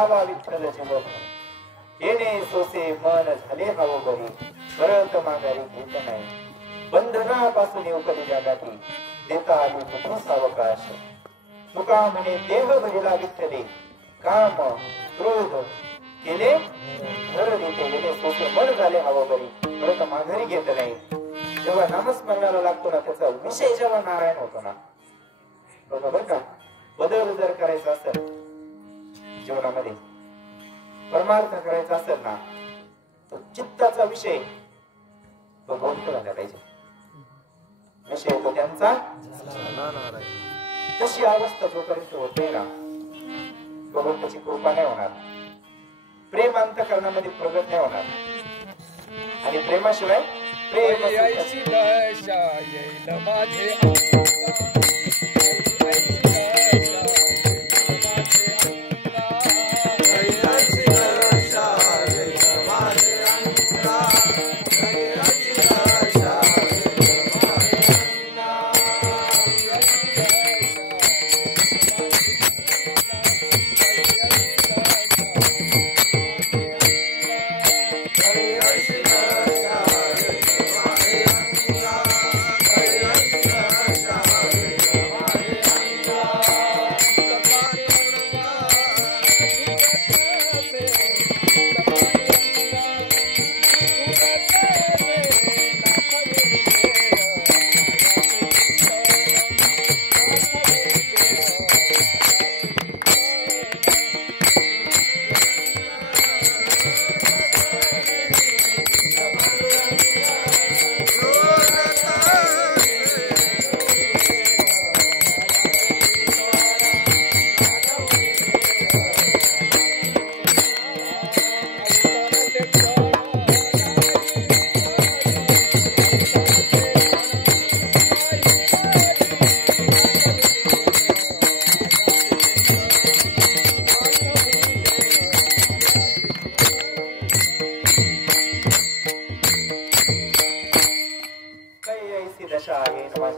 लावा विठ्ठल जीवन येणे सोसे मन झाले हवो बरी परत माघारी घेत नाही बंधनापासून येऊ कधी जगाती देता आली कुठे सावकाश तुका म्हणे देह भरिला विठ्ठले काम क्रोध केले घर देते येणे सोसे मन झाले हवो बरी परत माघारी घेत नाही जेव्हा नामस्मरणाला लागतो ना त्याचा विषय जेव्हा नारायण होतो ना बरोबर का बदल जर करायचा असेल जीवनामध्ये परमार्थ करायचा असेल ना तर चित्ताचा विषय भगवंत झाला पाहिजे विषय तो त्यांचा तशी अवस्था जोपर्यंत होते ना भगवंताची कृपा नाही होणार प्रेम अंतःकरणामध्ये प्रगत नाही होणार आणि प्रेमाशिवाय प्रेम ऐशी दशा येईल माझे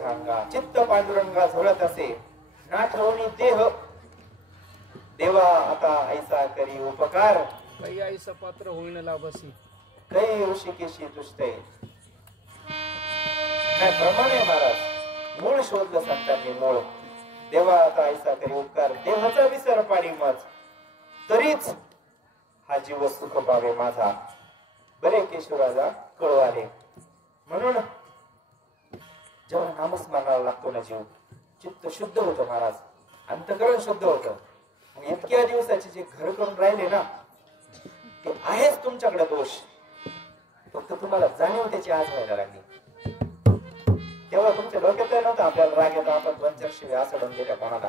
अंगा. चित्त पांडुरंगा झोळत असे ना ठेवणी देह देवा आता ऐसा करी उपकार काही आईचा पात्र होईन लाभसी काही ऋषिकेशी दुष्टे काय प्रमाण आहे महाराज मूळ शोधलं संतांनी मूळ देवा आता ऐसा करी उपकार देवाचा विसर पाडी मज तरीच हा जीव सुख पावे माझा बरे केशवराजा कळू आले म्हणून जेव्हा नामस्मरणाला लागतो ना जीव चित्त शुद्ध होतं महाराज अंतकरण शुद्ध होतं इतक्या दिवसाचे जे घर करून राहिले ना ते आहेच तुमच्याकडे दोष फक्त तुम्हाला जाणीव त्याची आज व्हायला लागली तेव्हा तुमच्या डोक्यात नव्हतं आपल्याला राग येतो आपण 2-4 शिव्या असं गेल्या कोणाला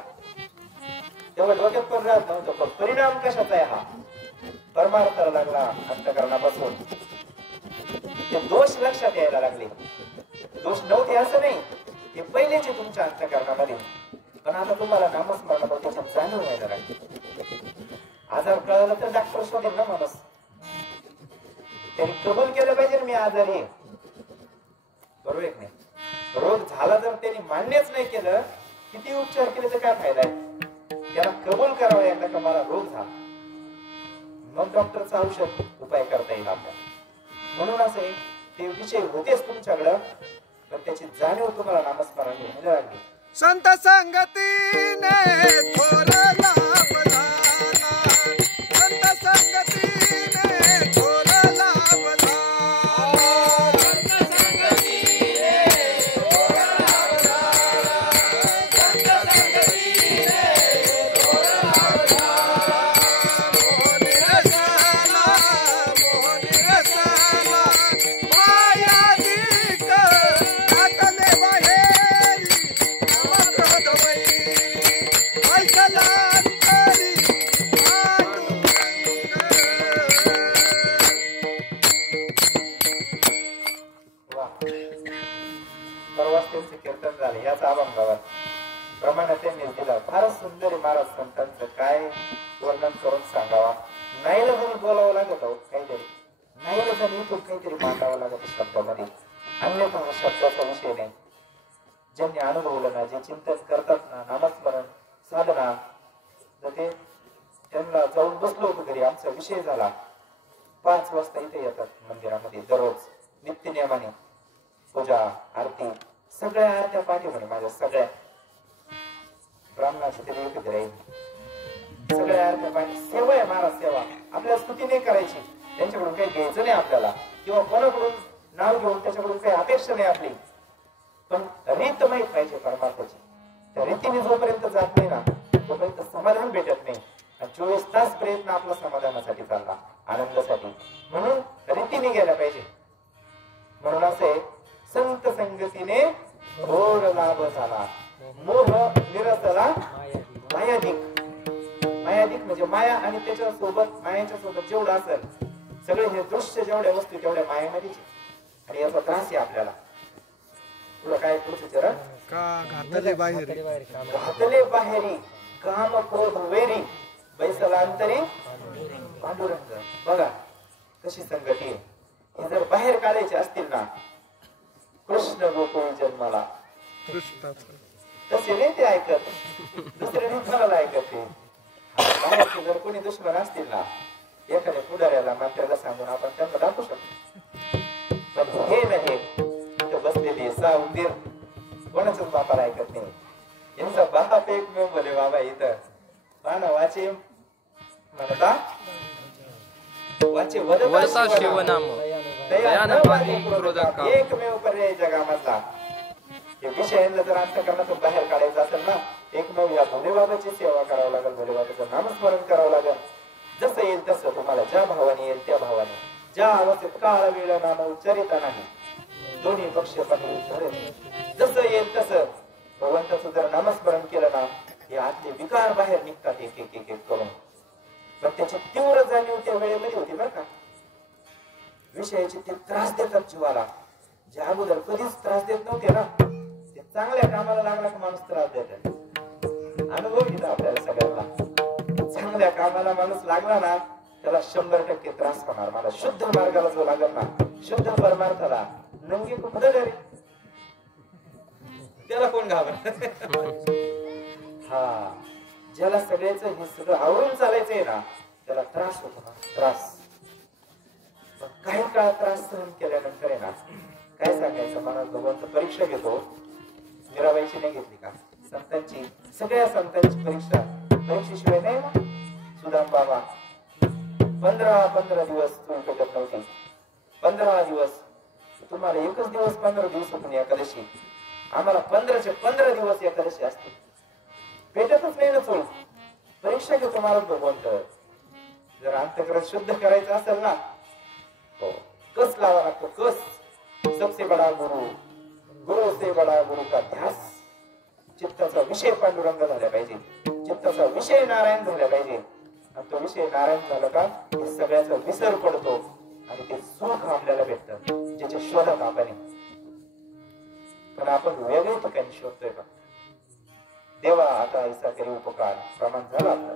तेव्हा डोक्यात पण राहत नव्हतं पण परिणाम कशाचा आहे हा परमार्थाला लागला अंतकरणापासून ते दोष लक्षात यायला लागले दोष नव्हते असं नाही ते पहिलेचे तुमच्या अंतकरणामध्ये पण आता तुम्हाला नामस्मरणामध्ये त्याच्यात जाणीव व्हायला लागली आजार कळाला तर डॉक्टर शोधेल ना माणूस त्यांनी कबूल केलं पाहिजे मी आजारी आहे बरोबर आहे नाही रोग झाला तर त्यांनी मान्यच नाही केलं किती उपचार केले तर काय फायदा आहे त्याला कबूल करावा एकदा का मला रोग झाला मग डॉक्टरचं औषध उपाय करता येईल आपल्याला म्हणून असे ते विषय होतेच तुमच्याकडं पण त्याची जाणीव तुम्हाला नामस्मरण घ्यायला लागली संत संगतीने थोर लाभ झाला संत संगतीने थोर लाभ झाला संत संगतीने थोर लाभ झाला संत संगतीने थोर लाभ झाला मोहन रसाला मायादिक आतले बाहेरी परवाच त्यांचे कीर्तन झाले याचा अभंगावर प्रमाणे त्यांनी दिला फारच सुंदर महाराज संतांचं काय वर्णन करून सांगावा नाहीला जरी बोलावं लागत हो काहीतरी नाहीला जरी इथून काहीतरी मांडावं लागत शब्दामध्ये अन्यथा हा शब्दाचा विषय नाही ज्यांनी अनुभवलं ना जे चिंतन करतात ना नामस्मरण साधना तर ते त्यांना जाऊन बसलो होतो घरी, आमचा विषय झाला. 5 वाजता इथे येतात मंदिरामध्ये दररोज नित्य नियमाने पूजा आरती सगळ्या आरत्या पाठी म्हणे माझ्या सगळ्या ब्राह्मणाची तरी एकच राहील. सगळ्या आरत्या पाठी सेवा आहे महाराज, सेवा आपल्याला स्तुती नाही करायची, त्यांच्याकडून काही घ्यायचं नाही आपल्याला, किंवा कोणाकडून नाव घेऊन त्याच्याकडून काही अपेक्षा नाही आपली, पण रीत माहीत पाहिजे परमार्थाची. त्या रीतीने जोपर्यंत जात नाही ना तोपर्यंत समाधान भेटत नाही. 24 तास प्रयत्न आपला समाधानासाठी चालला, आनंदासाठी, म्हणून रीतीने गेला पाहिजे. म्हणून असे संत संगतीने घोर लाभ झाला, मोह निरसला मायाधिक. मायाधिक म्हणजे माया आणि त्याच्या सोबत मायाच्या सोबत जेवढं असेल सगळे हे दृश्य जेवढ्या वस्तू तेवढ्या मायामध्येच, आणि याचा त्रास आहे आपल्याला. तुला काय पुढचं चरण? घातले बाहेर घातले बाहेरी काम क्रोध वेरी बैसलांतरी पांडुरंग. बघा कशी संगती आहे. हे जर बाहेर काढायचे असतील ना कृष्ण गोकुळ जन्माला, तसे नाही ते ऐकत, दुसरे नाही कोणाला ऐकत ते. बाहेरचे जर कोणी दुश्मन असतील ना एखाद्या पुढाऱ्याला मंत्र्याला सांगून आपण त्यांना दाखवू शकतो. पण हे नाही, इथं बसलेली 6 उंदीर कोणाच्याच बापाला ऐकत नाही. यांचा बाप एकमेव बोले बाबा इथं पाना वाचे म्हणता वाचे वदता शिवनाम दयान पाही क्रोधका एकमेव पर्याय जगामधला. हे विषयांना जर अंतःकरणातून बाहेर काढायचं असेल ना एकमेव या भोलेबाबाची सेवा करावं लागेल, भोलेबाबाचं नामस्मरण करावं लागेल. जसं येईल तसं तुम्हाला ज्या भावाने येईल त्या भावाने, ज्या अवस्थेत काळ वेळ नाम उच्चारिता नाही, दोन्ही पक्ष जसं येईल तसं भगवंताचं जर नामस्मरण केलं ना हे आतले विकार बाहेर निघतात एक एक एक एक करून. पण त्याची तीव्र जाणीव त्या वेळेमध्ये होती बरं का. विषयाचे ते त्रास देतात जीवाला, जे अगोदर कधीच त्रास देत नव्हते ना ते चांगल्या कामाला लागला का माणूस त्रास देतात. अनुभव घेतो आपल्याला सगळ्यांना. चांगल्या कामाला माणूस लागला ना त्याला 100% त्रास होणार. मला शुद्ध मार्गाला जो लागल ना शुद्ध परमार्थाला नंगी कुठं रे त्याला कोण घाबरत. हा ज्याला सगळ्याच हे सगळं आवरून चालायचंय ना त्याला त्रास होतो ना, त्रास. पण काही काळ त्रास सहन केल्यानंतर आहे ना काय सांगायचं, मनात भगवंत परीक्षा घेतो. मीराबाईची नाही घेतली का? संतांची, सगळ्या संतांची परीक्षा. परीक्षेशिवाय नाही ना. सुदाम बाबा 15 दिवस चूल पेटत नव्हती. 15 दिवस तुम्हाला एकच दिवस 15 दिवसातून एकादशी, आम्हाला 15चे 15 दिवस एकादशी असते. पेटतच नाही ना चूल. परीक्षा घेतो मला भगवंत. जर अंतःकरण शुद्ध करायचं असेल ना हो कस लावा लागतो, कस. सबसे बडा गुरु, गुरु से बडा गुरु का ध्यास. चित्ताचा विषय पांडुरंग झाला पाहिजे, चित्ताचा विषय नारायण झाला पाहिजे. आणि तो विषय नारायण झाला का हे सगळ्याचा विसर पडतो आणि ते सुख आपल्याला भेटतं ज्याच्या शोधात आपण. पण आपण वेगळ्या ठिकाणी शोधतोय का? देवा आता ऐसा करी उपकार प्रमाण झाला आपला.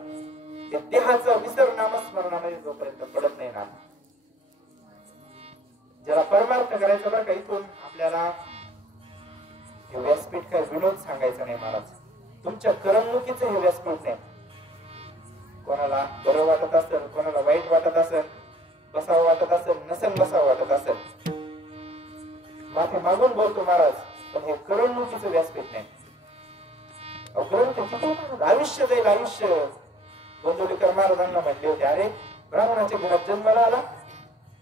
ते देहाचा विसर नामस्मरणामध्ये जोपर्यंत पडत नाही ना, ज्याला परमार्थ करायचा बरं का, इथून आपल्याला हे व्यासपीठ काय विनोद सांगायचा नाही महाराज. तुमच्या करमणुकीचं हे व्यासपीठ नाही. कोणाला बरं वाटत असेल, कोणाला वाईट वाटत असेल, बसावं वाटत असेल, नसेल बसावं वाटत असेल, माफी मागून बोलतो महाराज. पण हे करमणुकीचं व्यासपीठ नाही. ग्रंथ आयुष्य जाईल, आयुष्य. गोंदवलेकर महाराजांना म्हटले होते अरे ब्राह्मणाच्या घरात जन्माला आला,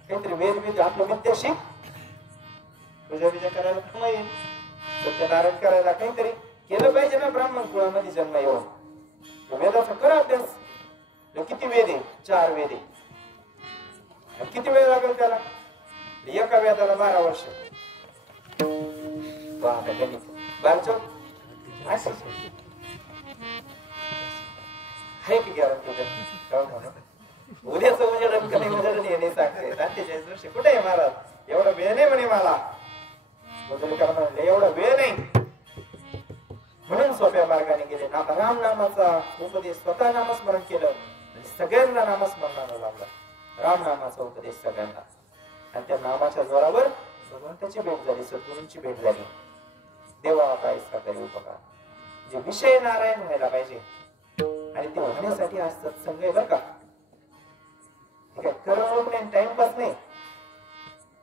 काहीतरी वेद आपलं विद्या शिक, पूजा विजा करायला कमाई, सत्यनारायण करायला काहीतरी केलं पाहिजे ना. ब्राह्मण कुळामध्ये जन्म येऊन वेदाचा करा अभ्यास. किती वेद आहे? 4 वेद आहे. किती वेळ लागेल त्याला? एका वेदाला 12 वर्ष. बारचो आहे की उद्याच उजेडन कधी उजेडन येणे सांगते. 47 वर्ष कुठे आहे महाराज? एवढा वेळ नाही म्हणे मला. म्हणले एवढा वेळ नाही, म्हणून सोप्या मार्गाने गेले. राम नामाचा उपदेश स्वतः नामस्मरण केलं, सगळ्यांना नामस्मरणाला लागला. राम नामाचा उपदेश सगळ्यांना. आणि त्या नामाच्या जोरावर भगवंताची भेट झाली, सद्गुरूंची भेट झाली. देवा काय करी उपकार. जे विषय नारायण व्हायला पाहिजे आणि आणि ते होण्यासाठी आज सत्संग आहे बरं का. ठीक आहे, करमणूक नाही, टाइमपास नाही,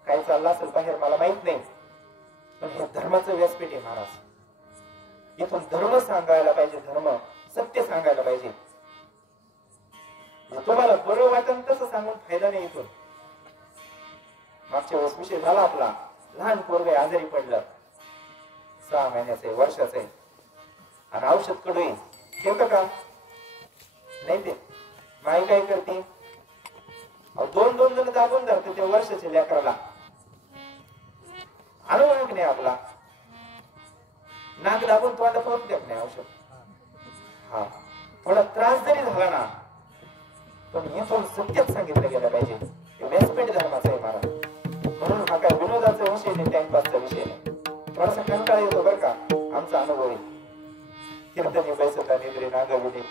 काय चाललं असेल बाहेर मला माहित नाही, पण हे धर्माचं व्यासपीठ आहे महाराज. इथून धर्म सांगायला पाहिजे, धर्म सत्य सांगायला पाहिजे. तुम्हाला बरं वाटेल तसं सांगून फायदा नाही. इथून मागच्या वेळेस विषय झाला आपला, लहान पोरग आजारी पडलं, 6 महिन्याचं आहे, वर्षाचं आहे, आणि औषध कडू घेतं का नाही ते माई काय करते, 2-2 जण दाबून धरते त्या वर्षाच्या लेकराला. अनुभव नाही आपला, नाक दाबून तोंड पोहोच देत नाही औषध. हा थोडा त्रास जरी झाला ना, पण इथून सत्यच सांगितलं गेलं पाहिजे. व्यासपीठ धर्माचा आहे महाराज. म्हणून हा काय विनोदाचा विषय नाही, टाइमपासचा विषय नाही. थोडासा कंटाळा येतो बरं का, आमचा अनुभव आहे. कीर्तनी बैसता निद्रे नागविणे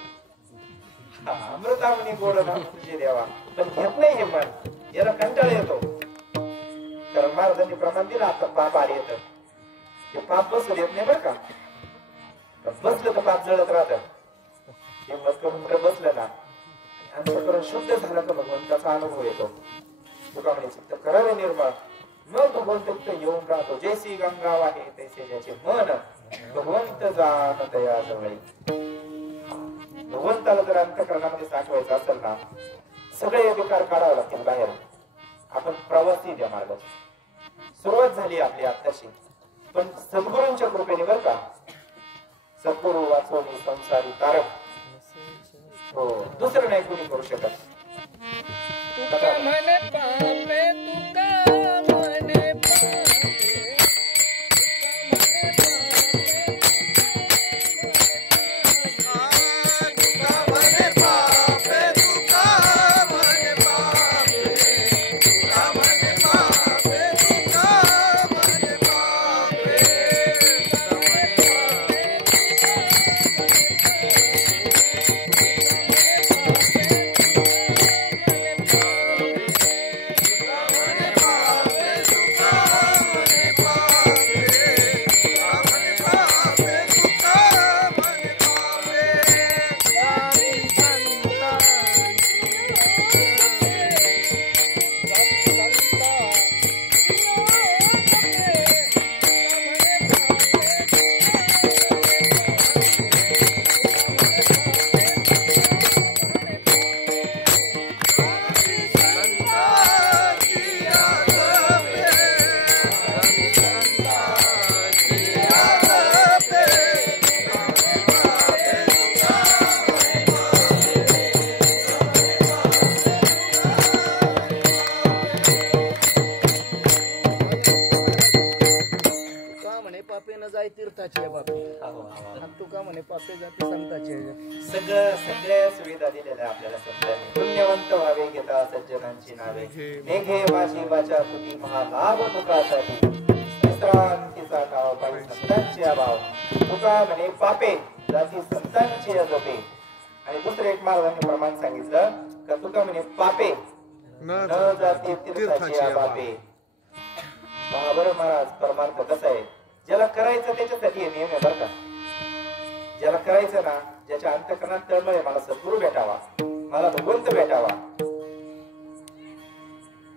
अमृतामणी गोड नाम तुझे देवा, पण घेत नाही हे मन, याला कंटाळा येतो. कारण महाराजांनी प्रमाण दिलं, आता पाप आले येतं, हे पाप बसू देत नाही बरं का. बसलं तर पाप जळत राहत. हिंमत करून बसलं ना, अंतःकरण शुद्ध झालं तर भगवंताचा अनुभव येतो. तुका म्हणे चित्त करावे निर्मळ, मग भगवंत येऊन राहतो. जैसी गंगा वाहे तैसे ज्याचे मन, भगवंत जाण तया जवळी. भगवंताला जर अंतःकरणामध्ये साठवायचं असेल ना, सगळे विकार काढावे लागतील बाहेर. आपण प्रवासी त्या मार्गाची सुरुवात झाली आपली आत्ताशी, पण सद्गुरूंच्या कृपेने बरं का. सद्गुरू वाचवणी संसारी तारक, हो दुसरं नाही कोणी करू शकत. तुका म्हणे पापे, तुका म्हणे पापे, तीर्थाची बापी. तुका म्हणे पापे जाती संताची. सगळ्या सुविधा दिलेल्या आपल्याला संतांनी. पुण्यवंत व्हावे घेता सज्जनांची नावे, मेघे माझी वाचा तुझी महालाभ तुकासाठी, विश्रांतीचा गाव पाहिजे संतांची अभाव. तुका म्हणे पापे जाती संतांची अजोपे. आणि दुसरं एक महाराजांनी प्रमाण सांगितलं का, तुका म्हणे पापे न जाती तीर्थाची अबापे. बरोबर महाराज, परमार्थ कसा आहे, ज्याला करायचं त्याच्यासाठी हे नियम आहे बरं का. ज्याला करायचं ना, ज्याच्या अंतःकरणात तळमळ आहे, मला सद्गुरू भेटावा, मला भगवंत भेटावा,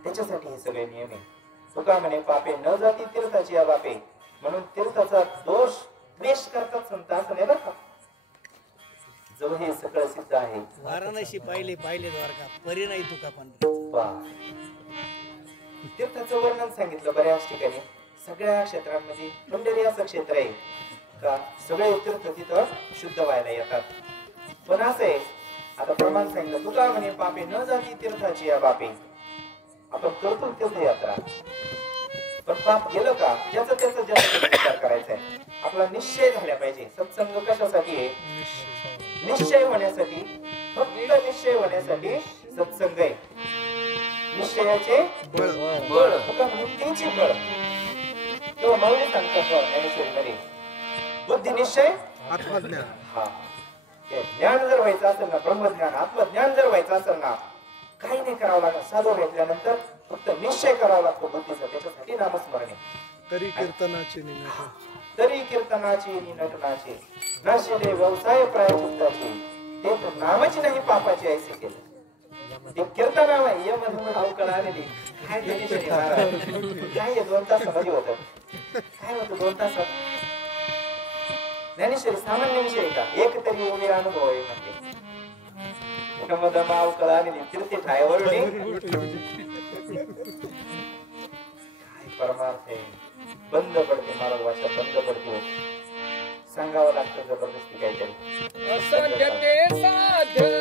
त्याच्यासाठी हे सगळे नियम आहे. तुका म्हणे पापे न जाती तीर्थाची अबापे. म्हणून तीर्थाचा दोष द्वेष करतात संत, असं नाही बरं का. जो हे सगळं सिद्ध आहे. वाराणसी पाहिले द्वारका परी नाही तुका पण. तीर्थाचं वर्णन सांगितलं बऱ्याच ठिकाणी. सगळ्या क्षेत्रांमध्ये पंढरी असं क्षेत्र आहे का सगळे तीर्थ तिथं शुद्ध व्हायला येतात. पण असं आहे, आता प्रमाण सांगितलं तुका म्हणे पापे न जाती तीर्थाची या बापे. आपण करतो तीर्थयात्रा, पण पाप गेलं का ज्याचं त्याचा जास्त विचार करायचा आहे. आपला निश्चय झाला पाहिजे. सत्संग कशासाठी आहे? निश्चय होण्यासाठी, फक्त निश्चय होण्यासाठी सत्संग आहे. निश्चयाचे बळ, तुका म्हणून त्याचे बळ. किंवा माऊली सांगतात ज्ञानेश्वरीमध्ये, बुद्धी निश्चय आत्मज्ञान. हा, ज्ञान जर व्हायचं असेल ना, ब्रह्मज्ञान आत्मज्ञान जर व्हायचं असेल ना, काही नाही करावं लागत. साधू भेटल्यानंतर फक्त निश्चय करावा लागतो बुद्धीचा. त्याच्यासाठी नामस्मरणे. तरी कीर्तनाची निनट, तरी कीर्तनाची निनटनाची, नशिले व्यवसाय प्रायचित्ताची, ते नामाची नाही पापाची ऐसे केलं ते कीर्तन नाव आहे ये मध्ये अवकळ आलेली काय ज्ञानेश्वरी महाराज काय 2 तासामध्ये होतं काय होतं 2 तासात ज्ञानेश्वरी सामान्य विषय का एक तरी उभी अनुभव आहे म्हणजे मध्ये अवकळ आलेली फिरते ठायवरून काय परमार्थ आहे बंद पडते महाराज वाचा बंद पडते सांगावं लागतं जबरदस्ती काहीतरी असाध्य ते साध्य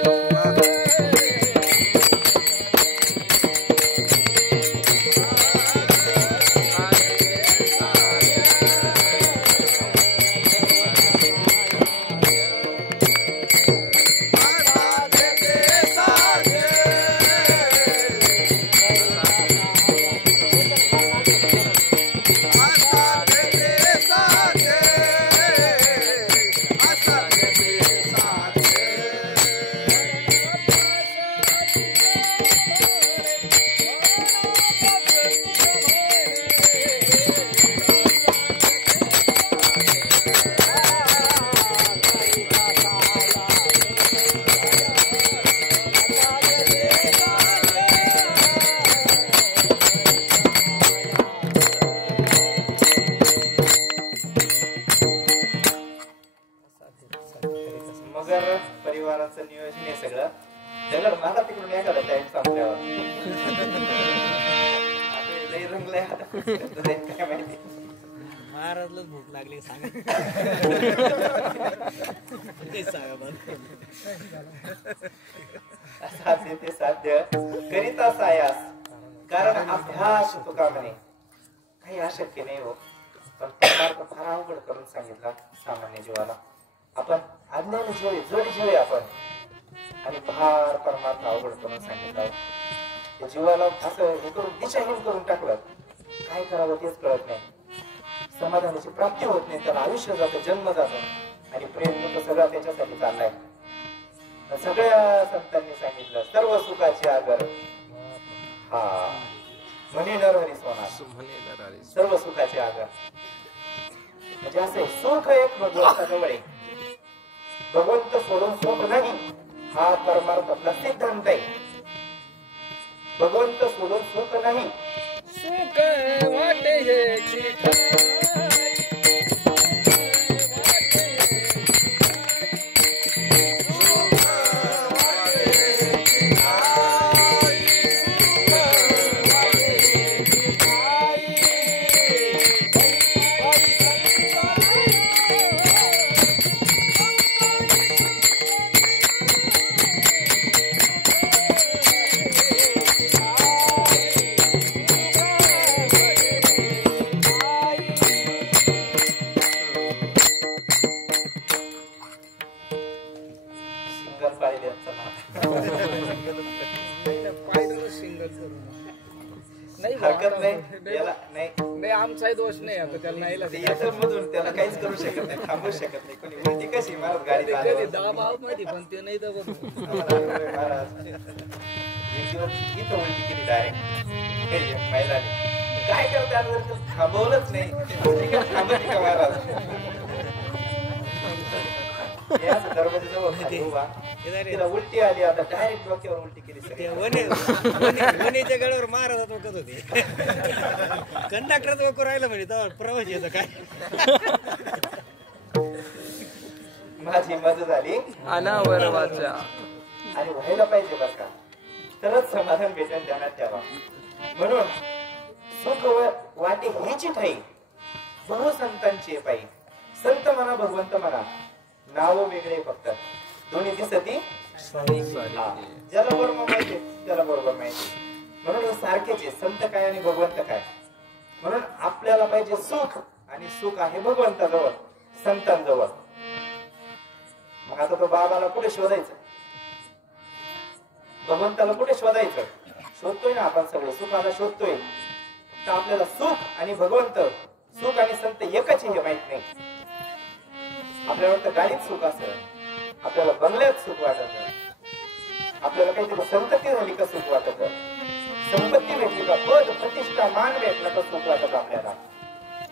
मगर परिवाराचं नियोजन आहे सगळं दगड मला तिकडून एखादा टाइम संपल्यावर आता लई रंगलंय आता काय माहिती महाराजलाच भूक लागली सांगा ते सांगा बरं. साध्य ते साध्य करीता सायास कारण अभ्यास तुका म्हणे काही अशक्य नाही हो पण परमार्थ फार अवघड करून सांगितला सामान्य जीवाला आपण अज्ञान जीव आहे जड जीव आहे आपण आणि फार परमार्थ अवघड करून सांगितला त्या जीवाला असं हे करून दिशाहीन करून टाकलं काय करावं तेच कळत नाही समाधानाची प्राप्ती होत नाही त्याला आयुष्य जातं जन्म जातो आणि प्रयत्न तर सगळा त्याच्यासाठी चाललाय सगळ्या संतांनी सांगितलं सर्व सुखाचे आगर हा म्हणे नरहरी सोना सर्व सुखाचे आगर म्हणजे असे सुख एक भगवंताजवळ आहे भगवंत सोडून सुख नाही हा परमार्थातला सिद्धांत आहे भगवंत सोडून सुख नाही सुख वाटे हे हरकत नाही याला नाही नाही आमचाही दोष नाही आता त्याला नाही लागत. याच्यामधून त्याला काहीच करू शकत नाही थांबू शकत नाही कोणी उलटी कशी महाराज गाडी कधी दाबाव मध्ये पण ते नाही दाबत महाराज एक दिवस इथं उलटी केली डायरेक्ट महिलाने काय करतात जर ते थांबवलंच नाही उलटी का थांबत का महाराज याच दरवाजाजवळ खाली उभा तिला उलटी आली आता डायरेक्ट डोक्यावर उलटी केली ते वनेच्या गडावर महाराज वकत होते कंडक्टरच वकू राहिलं म्हणजे तेव्हा प्रवास येतं काय माझी मदत झाली अनावरवाचा आणि व्हायला पाहिजे बर का तरच समाधान भेटेल ध्यानात ठेवा म्हणून सुख वाटे ह्याची ठाई बहु संतांची पायी संत म्हणा भगवंत म्हणा नाव वेगळे फक्त दोन्ही दिसती ज्याला बरोबर माहिती त्याला बरोबर माहिती म्हणून सारखेच आहे संत काय आणि भगवंत काय म्हणून आपल्याला पाहिजे सुख आणि सुख आहे भगवंताजवळ संतांजवळ मग आता तो बाबाला कुठे शोधायचं भगवंताला कुठे शोधायचं शोधतोय ना आपण सगळे सुखाला शोधतोय तर आपल्याला सुख आणि भगवंत सुख आणि संत एकच हे माहित नाही आपल्याला वाटतं गाडीत सुख असेल आपल्याला बंगल्यात सुख वाटत आपल्याला काहीतरी संतती झाली का सुख वाटत संपत्ती भेटली का पद प्रतिष्ठा मान भेटला का सुख वाटत आपल्याला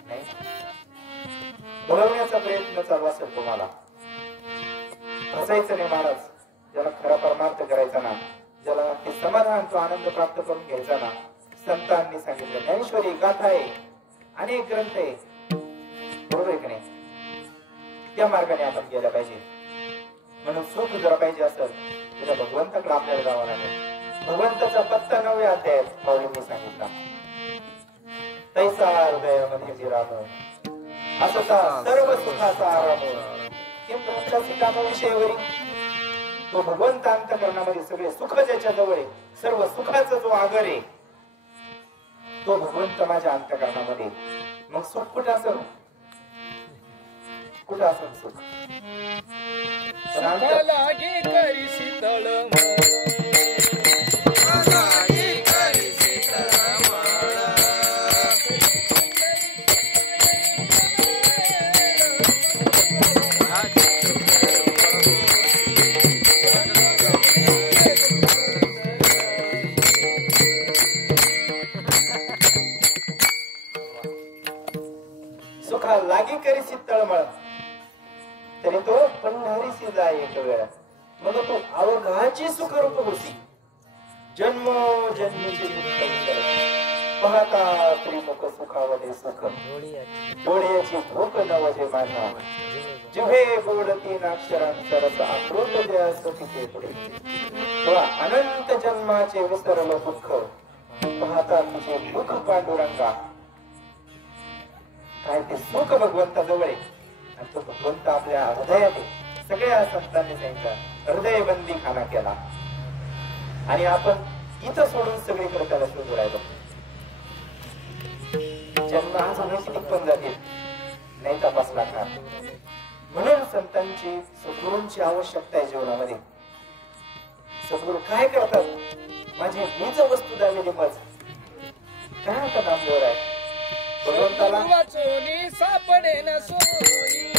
नाही भरवण्याचा प्रयत्न चालू असेल तुम्हाला फसायचं नाही महाराज ज्याला खरा परमार्थ करायचा ना, ज्याला ते समाधान तो आनंद प्राप्त करून घ्यायचा ना, संतांनी सांगितलं. ज्ञानेश्वरी गाथा आहे, अनेक ग्रंथ आहे, बरोबर आहे की नाही? त्या मार्गाने आपण गेला पाहिजे. म्हणून सुख जर पाहिजे असेल तर भगवंताकडे आपल्याला जावं लागेल. भगवंताचा पत्ता 9व्या अध्यायात माऊलींनी सांगितला. तैसा हृदयामध्ये विराम असा सर्व सुखाचा आराम किंवा कामाविषयीवरी तो भगवंत अंतःकरणामध्ये सगळे सुख ज्याच्या जवळ आहे, सर्व सुखाचा जो आगर आहे तो भगवंत माझ्या अंतःकरणामध्ये. मग सुख कुठं असेल? कुठं असेल सुख? पण अंत- लागे करी शीतळ सुखा लागी करीसी तळमळ तरी तो पंढरीसी जाय एक वेळा. मग तो अवघाची सुखरूप होती. जन्म जन्मीची पाहता त्रिमुख सुखावले सुख डोळ्याची भूक नवजे माझा जिव्हे गोड 3 अक्षरांसरस आकृत द्या सुखी पुढे तेव्हा अनंत जन्माचे विसरल दुःख पाहता तुझे मुख पांडुरंगा. काय ते सुख भगवंताजवळ आहे आणि तो भगवंत आपल्या हृदयात आहे. सगळ्या संतांनी सांगितलं हृदय बंदी खाना केला आणि आपण इथं सोडून सगळीकडे त्याला शोधू राहिलो. जन्म आज किती पण जातील नाही तपासला का. म्हणून संतांची सद्गुरूंची आवश्यकता आहे जीवनामध्ये. सद्गुरू काय करतात? माझी नीच वस्तू दाविली मज काय आता नामदेवर आहे भगवंताला वाचोनी सापडे न सोयी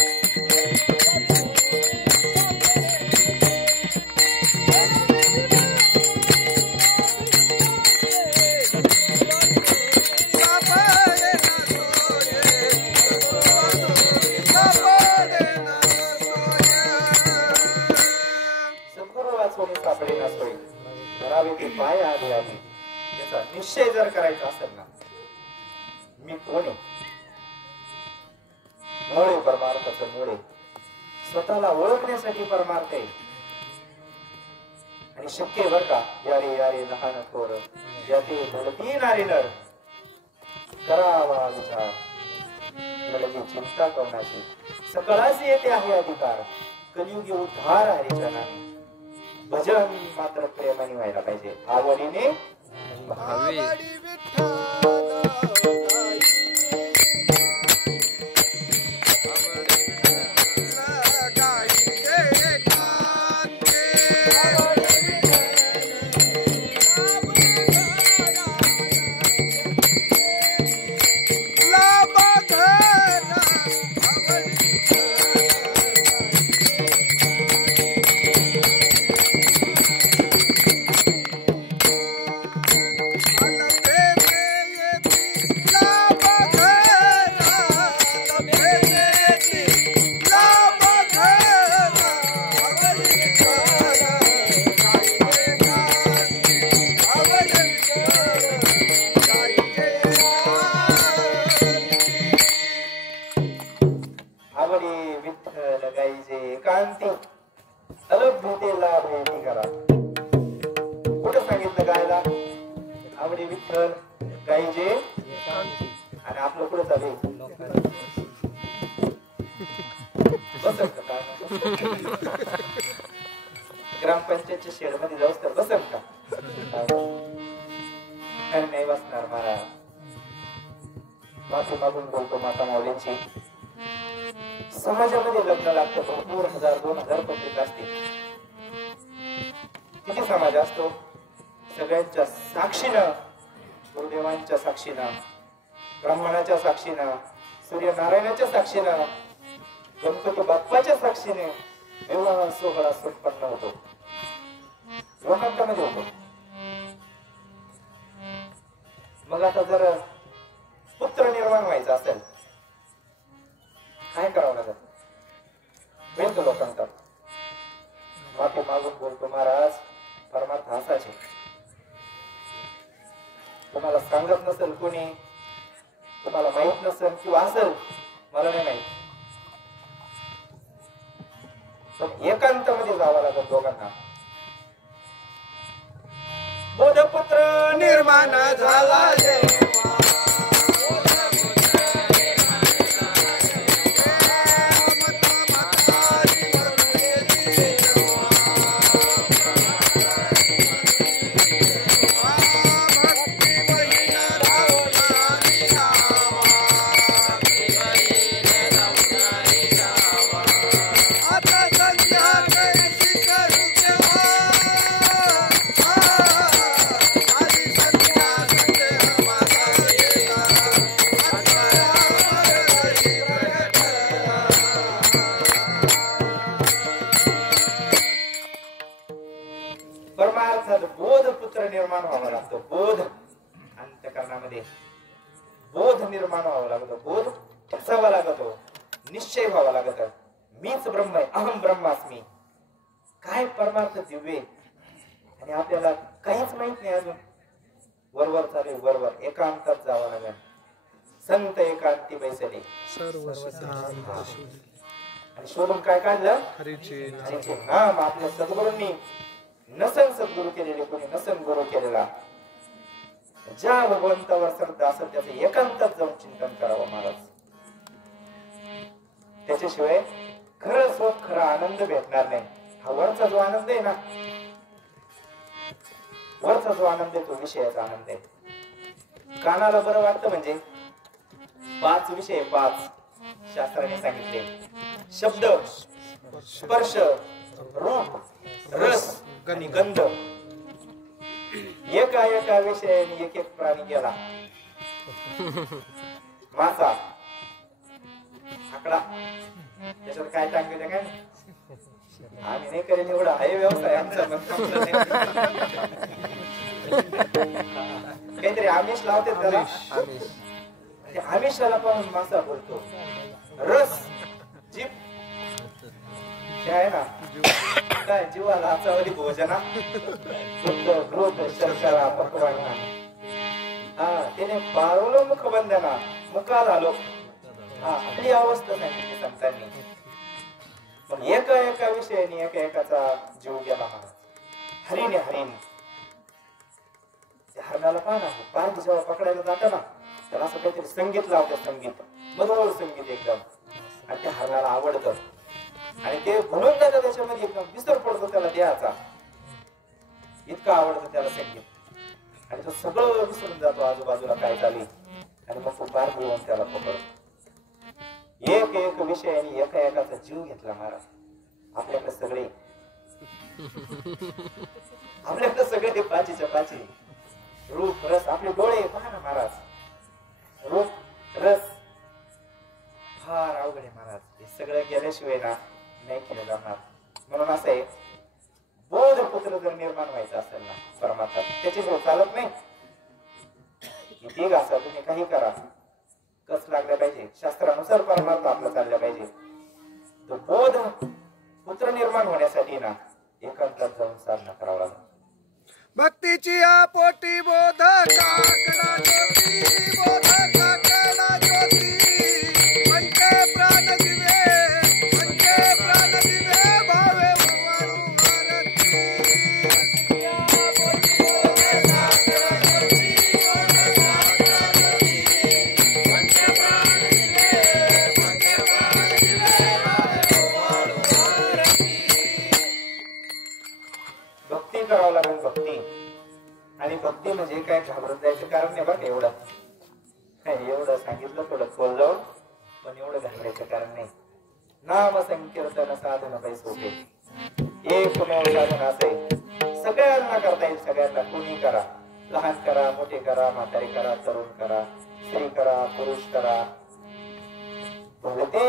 सद्गुरू वाचवणे सापडे ना सोयी धरावे ते पाय आधी आधी. याचा निश्चय जर करायचा असेल ना, मी कोण आहे? मुळे परमार्थाचं मुळे स्वतःला ओळखण्यासाठी परमार्थ आहे. आणि शक्य बर का यारे यारे लहान थोर याते धडती नारी नर करावा विचार लगे चिंता करण्याची सकळाशी येते आहे अधिकार. कलियुगी उद्धार हरीच्या नामे भजन मात्र प्रेमाने व्हायला पाहिजे. आवडीने भावे आणि आपलं पुढे चालू ग्रामपंचायतच्या शेड मध्ये जाऊस तर बसल का? नाही बसणार महाराज. माफी मागून बोलतो माता माऊलींची. समाजामध्ये लग्न लागतं भरपूर 1000-2000 पब्लिक असते. किती समाज असतो? सगळ्यांच्या साक्षीनं, गुरुदेवांच्या साक्षीनं, ब्राह्मणाच्या साक्षीनं, सूर्यनारायणाच्या साक्षीनं, गणपती बाप्पाच्या साक्षीने विवाह सोहळा संपन्न होतो. लोकांमध्ये होतो. मग आता जर पुत्र निर्माण व्हायचा असेल काय करावं लागत? भेट लोकांना माफी मागून बोलतो महाराज, परमार्थ असाच आहे. तुम्हाला सांगत नसेल कोणी, तुम्हाला माहित नसेल किंवा असेल, मला नाही माहित, पण एकांतामध्ये जावं लागत दोघांना. बोधपुत्र निर्माण झाला परमार्थात बोध पुत्र निर्माण व्हावा लागतो. बोध अंतःकरणामध्ये बोध निर्माण व्हावा लागतो, बोध ठसावा लागतो, निश्चय व्हावा लागतो. मीच ब्रह्म आहे, अहम ब्रह्मास्मी. काय परमार्थ दिव्य, आणि आपल्याला काहीच माहित नाही अजून. वरवर चालू वरवर, एकांतात जावं लागेल. संत एकांती बैसले सर्व सिद्धांत आणि शोधून काय काढलं? हरीचे हरीचे नाम. आपल्या सद्गुरूंनी नसन सद्गुरू केलेले, कोणी नसन गुरु केलेला. ज्या भगवंतावर श्रद्धा असेल त्याचं एकांतात जाऊन चिंतन करावं महाराज. त्याच्याशिवाय खरं स्वत खरा आनंद भेटणार नाही. हा वरचा जो आनंद आहे ना, वरचा जो आनंद आहे तो विषयाचा आनंद आहे. कानाला बरं वाटतं म्हणजे 5 विषय, 5 शास्त्राने सांगितले. शब्द, स्पर्श, रूप, रस आणि गंध. एका एका विषयाने एक एक प्राणी गेला. मासा, आकडा, त्याच्यात काय टांगले काय आम्ही नाही करेल एवढा आहे व्यवसाय आमचा. काहीतरी आमिष लावते त्याला, आमिषाला पाहून मासा बोलतो. रस, जीभ हे आहे ना, काय जीवाला आचावली भोजना, शर्करा पकवाना. हा, त्याने पारवलं मुखबंधना, मुखात आलो. हा, आपली अवस्था सांगितली संतांनी. पण एका एका विषयाने एका एकाचा जीव गेला महाराज. हरीने हरीण, त्या हरणाला पहा ना, पार जेव्हा पकडायला जातं ना, त्याला असं काहीतरी संगीत लावतं, संगीत मधुर संगीत एकदम, आणि त्या हरणाला आवडतं. आणि ते म्हणून जातं त्याच्यामध्ये, एकदम विसर पडतो त्याला देहाचा, इतकं आवडतं त्याला संगीत. आणि तो सगळं विसरून जातो आजूबाजूला काय चालू, आणि मग तो पार मिळवून त्याला पकडतो. एक एक विषयाने एका एकाचा जीव घेतला महाराज. आपल्याकडे सगळे ते पाचीच्या पाची. रूप रस, आपले डोळे पहा ना महाराज. रूप रस फार अवघड आहे महाराज. हे सगळं गेल्याशिवाय ना नाही केलं जाणार. म्हणून असं आहे, बोध पुत्र जर निर्माण व्हायचं असेल ना परमात्मा, त्याच्याशिवाय चालत नाही. किती घासा तुम्ही, काही करा, कस लागलं पाहिजे, शास्त्रानुसार परमार्थ आपला चालला पाहिजे. तो बोध पुत्र निर्माण होण्यासाठी ना एकांतात जाऊन साधना करावं लागेल. भक्तीची पोटी बोध काकडा ज्योती, बोध काकडा ज्योती, पंचे प्राण दिवे, पंचे प्राण दिवे, भावे भवानु आरती. या पोटी बोध काकडा ज्योती, बोध काकडा ज्योती, पंचे प्राण दिवे, पंचे प्राण दिवे, भावे भवानु आरती. भक्ती करावं लागेल, भक्ती. आणि भक्ती म्हणजे काय घाबरत जायचं कारण नाही बघ. एवढं सांगितलं थोडं खोल जाऊन, पण एवढं घाबरायचं कारण नाही. नाम संकीर्तन साधन काही सोपे, एकमेव साधन असे सगळ्यांना करता येईल. सगळ्यांना, कोणी करा, लहान करा, मोठे करा, म्हातारे करा, तरुण करा, स्त्री करा, पुरुष करा. ते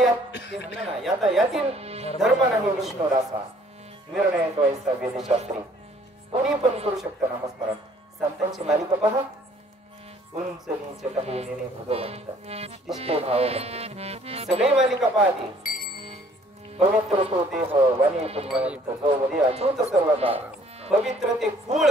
म्हणलं ना, यातील धर्म नाही विष्णू रासा, निर्णय द्वैसा वेदशास्त्री. कोणी पण करू शकतं नामस्मरण. संतांची मालिका पहा. उंच नीच काही नेणे भगवंत, इष्टे भाव सगळी मालिका पाहते. पवित्र तो देह वनी पुण्यवंत जो वरी अच्युत सर्व काळ पवित्र ते फूळ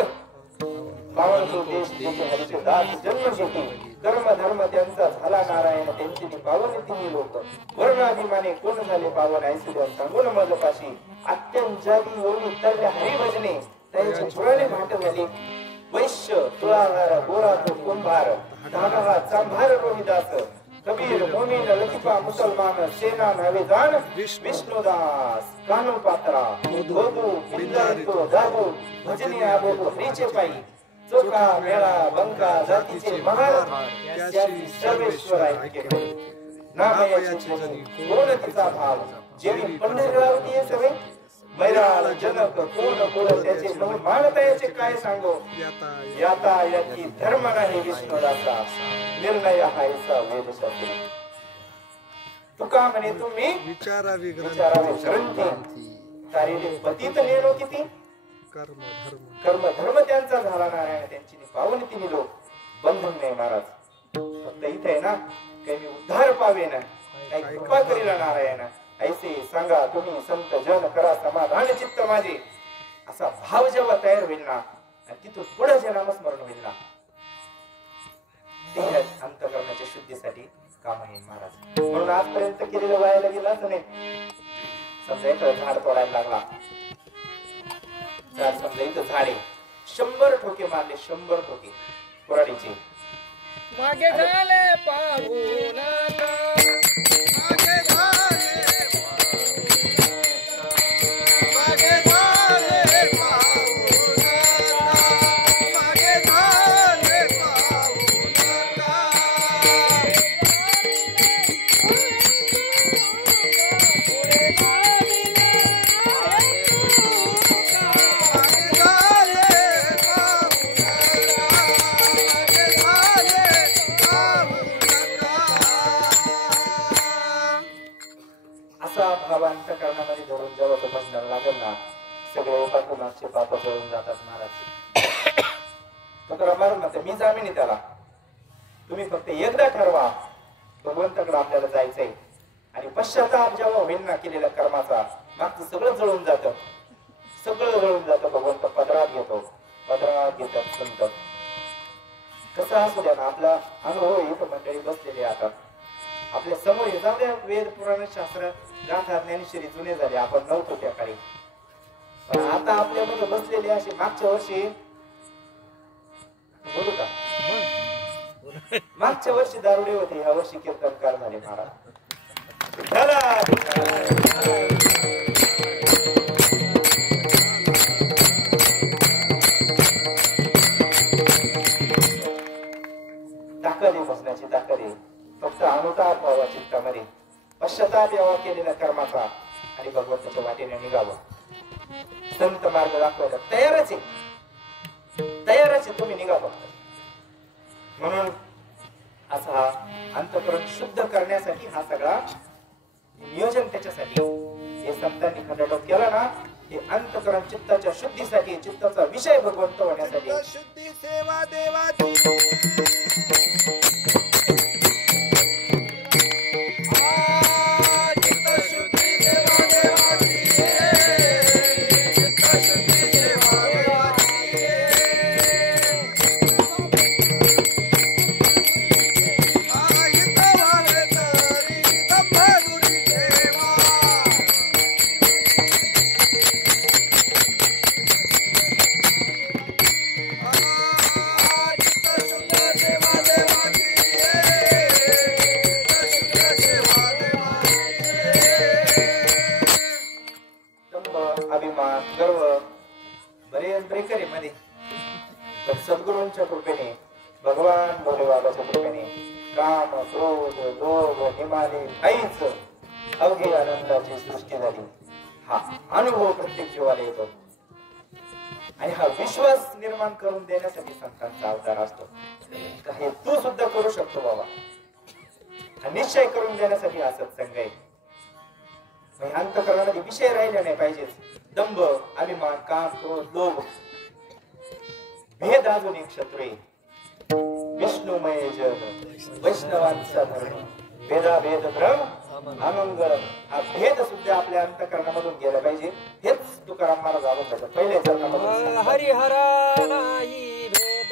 पावन तो देश जेथे हरीचे दास जन्म घेती कर्म धर्म त्यांचा झाला नारायण त्यांची पावन तिन्ही लोक वर्णाभिमाने कोण झाले पावन ऐश्वर्य सांगून मजपाशी अत्यंजादी योनी तरल्या हरिभजने त्याचे पुराणे भाट झाले वैश्य तुळाधार गोरा तो कुंभार धागा हा चांभार रोहिदास कबीर मोमीन लतिफा मुसलमान सेना नवे जान विष्णुदास कानू पात्रा गोदू बिंदारितो दादू भजनी आबोधू हरीचे पायी चोखा मेळा बंका जातीचे महार त्याची सर्वेश्वर ऐके नामयाची जनी कोण तिचा भाव जेवी पंढरीरावती सवे मैराळ जनक कोण कोण त्याचे नऊ मानतायाचे काय सांगो याता याची धर्म नाही विष्णुदासा निर्णय हायचा वेदशास्त्री तुका म्हणे तुम्ही विचारावी ग्रंथी तारीले पतित नेलो किती कर्म धर्म त्यांचा झाला नारायण त्यांची पावन तिन्ही लोक बंधन नाही महाराज फक्त इथे आहे ना काही मी उद्धार पावे ना काही कृपा करीला नारायण ऐसे सांगा तुम्ही संत जन करा समाधान चित्त माझे असा भाव जेव्हा तयार होईल ना आणि तिथून पुढे जे नामस्मरण होईल ना ते अंतःकरणाच्या शुद्धीसाठी काम आहे महाराज म्हणून आजपर्यंत केलेलं व्हायला गेलं नाही समजा एक झाड तोडायला लागला झाड समजा इथं झाडे 100 ठोके मारले 100 ठोके कुऱ्हाडीचे मागे झाले पाहून अंतःकरणामध्ये धरून जेव्हा तो बसणार लागेल ना सगळे उपाकुनाचे पाप जळून जातात महाराज तुकाराम महाराज म्हणते मी जामीन त्याला तुम्ही फक्त एकदा ठरवा भगवंताकडे आपल्याला जायचंय आणि पश्चाताप जेव्हा होईल ना केलेल्या कर्माचा मागचं सगळं जळून जातं भगवंत पदरात घेतात संत कसं असू द्या ना आपला अनुभव इथं मंडळी बसलेली आता आपल्या समोर हे जाऊ द्या वेद पुराण शास्त्र गाथा ज्ञानेश्वरी जुने झाले आपण नव्हतो त्या काळी पण आता आपल्यामध्ये बसलेले असे मागच्या वर्षी बोलू का मागच्या वर्षी दारुडे होते ह्या वर्षी कीर्तनकार झाले महाराज ताकद आहे बसण्याची ताकद आहे फक्त अनुताप व्हावा चित्तामध्ये पश्चाताप यावा केलेल्या कर्माचा आणि भगवंताच्या वाटेने निघावं संत मार्ग दाखवायला तयारच आहे तुम्ही निघा फक्त म्हणून असा अंतःकरण शुद्ध करण्यासाठी हा सगळा नियोजन त्याच्यासाठी हे संतांनी खंडाटोप केला ना हे अंतःकरण चित्ताच्या शुद्धीसाठी चित्ताचा विषय भगवंत होण्यासाठी शुद्धी सेवा देवाची सद्गुरूंच्या कृपेने भगवान भोलेबाबाच्या कृपेने काम क्रोध लोभ निमाने काहीच अवघी आनंदाची सृष्टी झाली हा अनुभव प्रत्येक जीवाला येतो आणि हा विश्वास निर्माण करून देण्यासाठी संतांचा अवतार असतो हे तू सुद्धा करू शकतो बाबा हा निश्चय करून देण्यासाठी हा सत्संग आहे अंतःकरणामध्ये विषय राहिले नाही पाहिजे दंभ अभिमान काम क्रोध लोभ भेद अजून एक शत्रू विष्णुमय जग वैष्णवांचा धर्म भेदा भेद भ्रम अमंगळ हा भेद सुद्धा आपल्या अंतकरणामधून गेला पाहिजे. हेच तुकाराम महाराज आलो पाहिजे पहिले चरणामधून. हरिहरा नाही भेद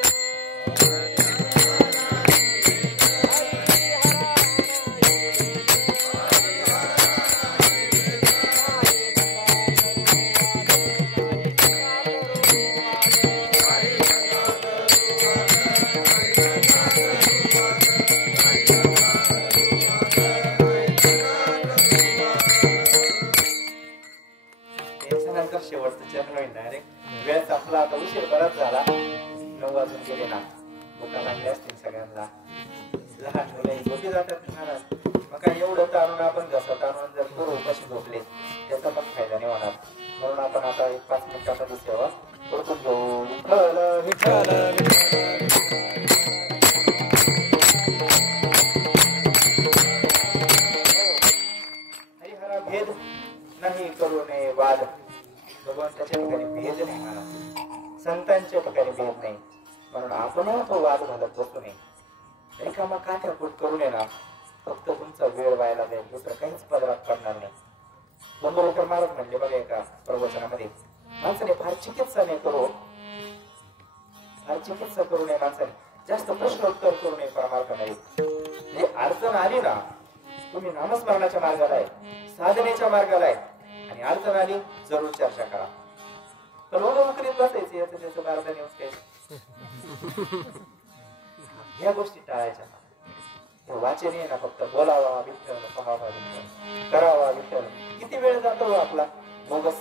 त्याच्यानंतर शेवटचं चरण होईल डायरेक्ट. वेळ संपला आता उशीर बराच झाला. 9 वाजून गेले ना. भुका लागल्या असतील सगळ्यांना. लहान मुलं झोपी जातात महाराज. मग काय एवढं ताणून आपण घसत आणून जर करू कशी झोपले त्याचा पण फायदा नाही होणार. म्हणून आपण आता 1-5 मिनिटांमध्ये सेवा करतो घेऊ. विठ्ठल विठ्ठल हरिहरा भेद नाही करू नये वाद. भगवंताच्या ठिकाणी भेद नाही म्हणा. संतांच्या ठिकाणी भेद नाही. म्हणून आपण तो वाद घालत बसू नये. रिकामा काठ्यापूट करू नये ना. फक्त तुमचा वेळ व्हायला जाईल. दुसरं काहीच पदरात पडणार नाही. बंधुरेकर महाराज म्हणले बघा एका प्रवचनामध्ये, माणसाने फार चिकित्सा नाही करू. फार चिकित्सा करू नये माणसाने. जास्त प्रश्नोत्तर करू नये परमार्थ नाही. म्हणजे अडचण आली ना, तुम्ही नामस्मरणाच्या मार्गाला आहे, साधनेच्या मार्गाला आहे आणि अडचण आली जरूर चर्चा करा. तर नोकरीत बसायचं याचं त्याचं बारदा न्यूज काय ह्या गोष्टी टाळायच्या. वाचन आहे ना, फक्त बोलावा विठ्ठल, पहावा विठ्ठल, करावा विठ्ठल. किती वेळ जातो आपला बोगस.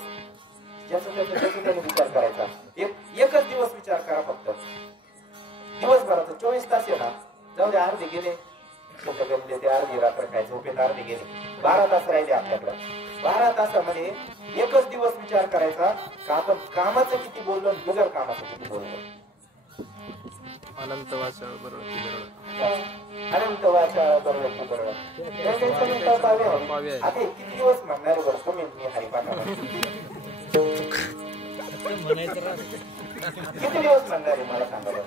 ज्याचा त्याचा विचार करायचा. एकच दिवस विचार करा फक्त. दिवसभराचा 24 तास आहे ना, जाऊ दे अर्धे गेले गल्ले ते अर्धी रात्र काय झोपेत अर्धे गेले. 12 तास राहिले आपल्याकडे. 12 तासामध्ये एकच दिवस विचार करायचा का आपण कामाचं किती बोललो, बिगर कामाचं किती बोललो. अनंत वाचा बरोबर अनंत वाचा बरोबर. आता किती दिवस म्हणणार बरं तुम्ही मी हरिपाठा किती दिवस म्हणणार आहे मला सांगा बरं.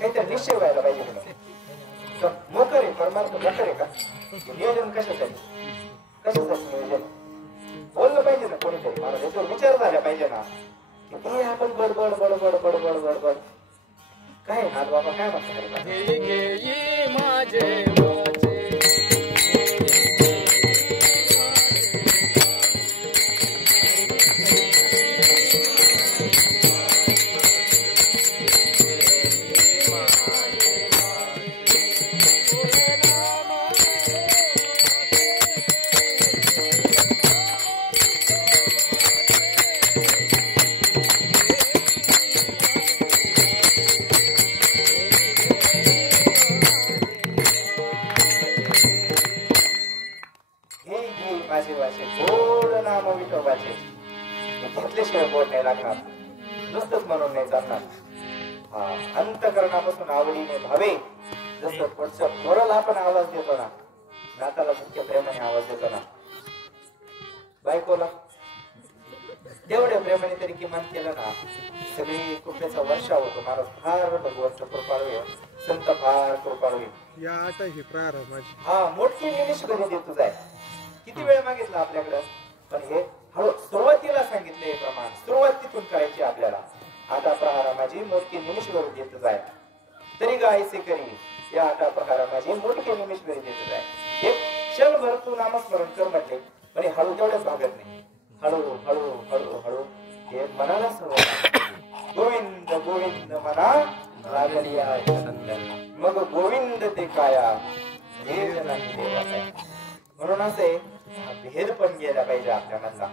काहीतरी निश्चय व्हायला पाहिजे तुला. मोकर आहे परमार्थ मोकर आहे का. नियोजन कशासाठी नियोजन बोललं पाहिजे ना कोणीतरी. मला याच्यावर विचार झाला पाहिजे ना की ते आपण बडबड बडबड बडबड बडबड काय नाथ बाबा काय म्हणतात माझे घेतल्याशिवाय बोल नाही लागणार. नुसतंच म्हणून नाही चालणार. हा अंतकरणापासून आवडीने भावे. जसं पुढच्या पोराला आपण आवाज देतो ना, नाताला मुख्य प्रेमाने आवाज देतो ना, बायकोला तेवढ्या प्रेमाने तरी किमान केलं ना, सगळी कृपेचा वर्षा होतो. महाराज फार भगवंत कृपाळू आहे. संत फार कृपाळू आहे. या आठ ही प्रारंभ माझी. हा मोठी निमिष घरी देतो जाय. किती वेळ मागितला आपल्याकडं, पण हे हळू सुरुवातीला सांगितले प्रमाण सुरुवात तिथून करायची आपल्याला. आता प्रहारा माझी मोठी निमिष घरी देत जाय. तरी गायसे करी या आता प्रहारा माझी मोठी निमिष घरी देत जाय. एक क्षणभर तू नामस्मरण कर म्हटले, पण हळू तेवढ्याच भागत नाही. हळू हळू हळू हळू हे मनाला सुरुवात. गोविंद गोविंद म्हणा लागली मग गोविंद ते काया हे नाही देवाचा. म्हणून असे हा भेद पण गेला पाहिजे आपल्या मनाला.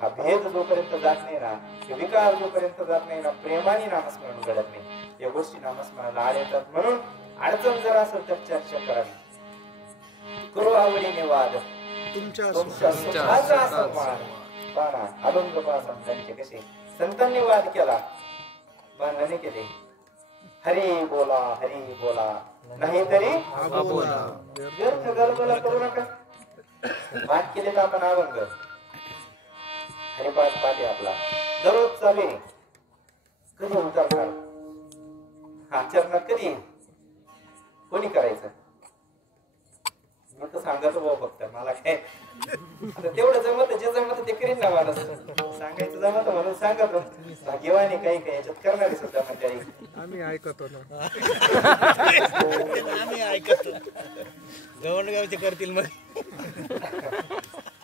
हा भेद जोपर्यंत जात नाही ना, विकार जोपर्यंत जात नाही ना, प्रेमाने नामस्मरण घडत नाही. या गोष्टी नामस्मरणाला आड येतात. म्हणून अडचण जर असेल तर चर्चा करावी. करू आवडीने वाद तुमच्या सुखाचा सन्मान. पाना अभंग संतांचे कसे संतांनी वाद केला, बाणाने केले. हरी बोला नाहीतरी व्यर्थ गलबला करू नका. पाठ केले तर आपण अभंग हरिपाठ पाठ आपला दररोज चालू आहे. कधी उतरणार आचरणात कधी कोणी करायचं. मी तर सांगतो भाऊ फक्त मला काय आता तेवढं जमत जे जमत ते करीन ना माणूस सांगायचं जमत म्हणून सांगतो भाग्यवानी काही काही याच्यात करणारी सुद्धा मंडळी आम्ही ऐकतो ना आम्ही ऐकतो गवंडगावचे करतील मग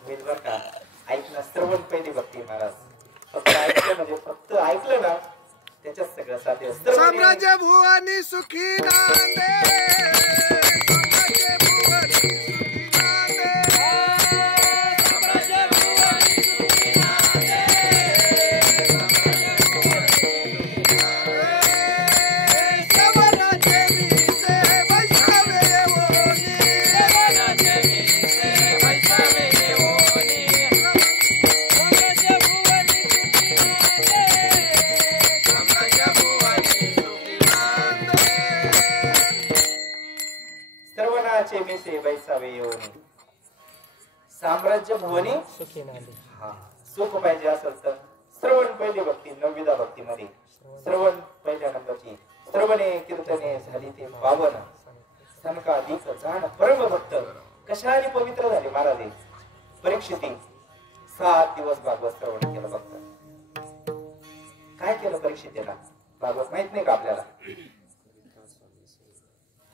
होईल बरं का ऐकणं श्रवण पहिली भक्ती महाराज फक्त ऐकलं म्हणजे फक्त ऐकलं ना त्याच्यात सगळं साध्य साम्राज्य भुवनी सुखी नांदे साम्राज्य भुवनी सुखी सर्वनाचे मी से बैसावे येऊनी साम्राज्य भुवनी हा सुख पाहिजे असेल तर श्रवण पहिली भक्ती 9वी भक्तीमध्ये श्रवण पहिल्या नंबरची श्रवणे कीर्तने झाली ते पावन सनकाधिक जाण परम भक्त कशाने पवित्र झाले महाराज परीक्षिती 7 दिवस भागवत श्रवण केलं भक्त काय केलं परीक्षितेला भागवत माहित नाही का आपल्याला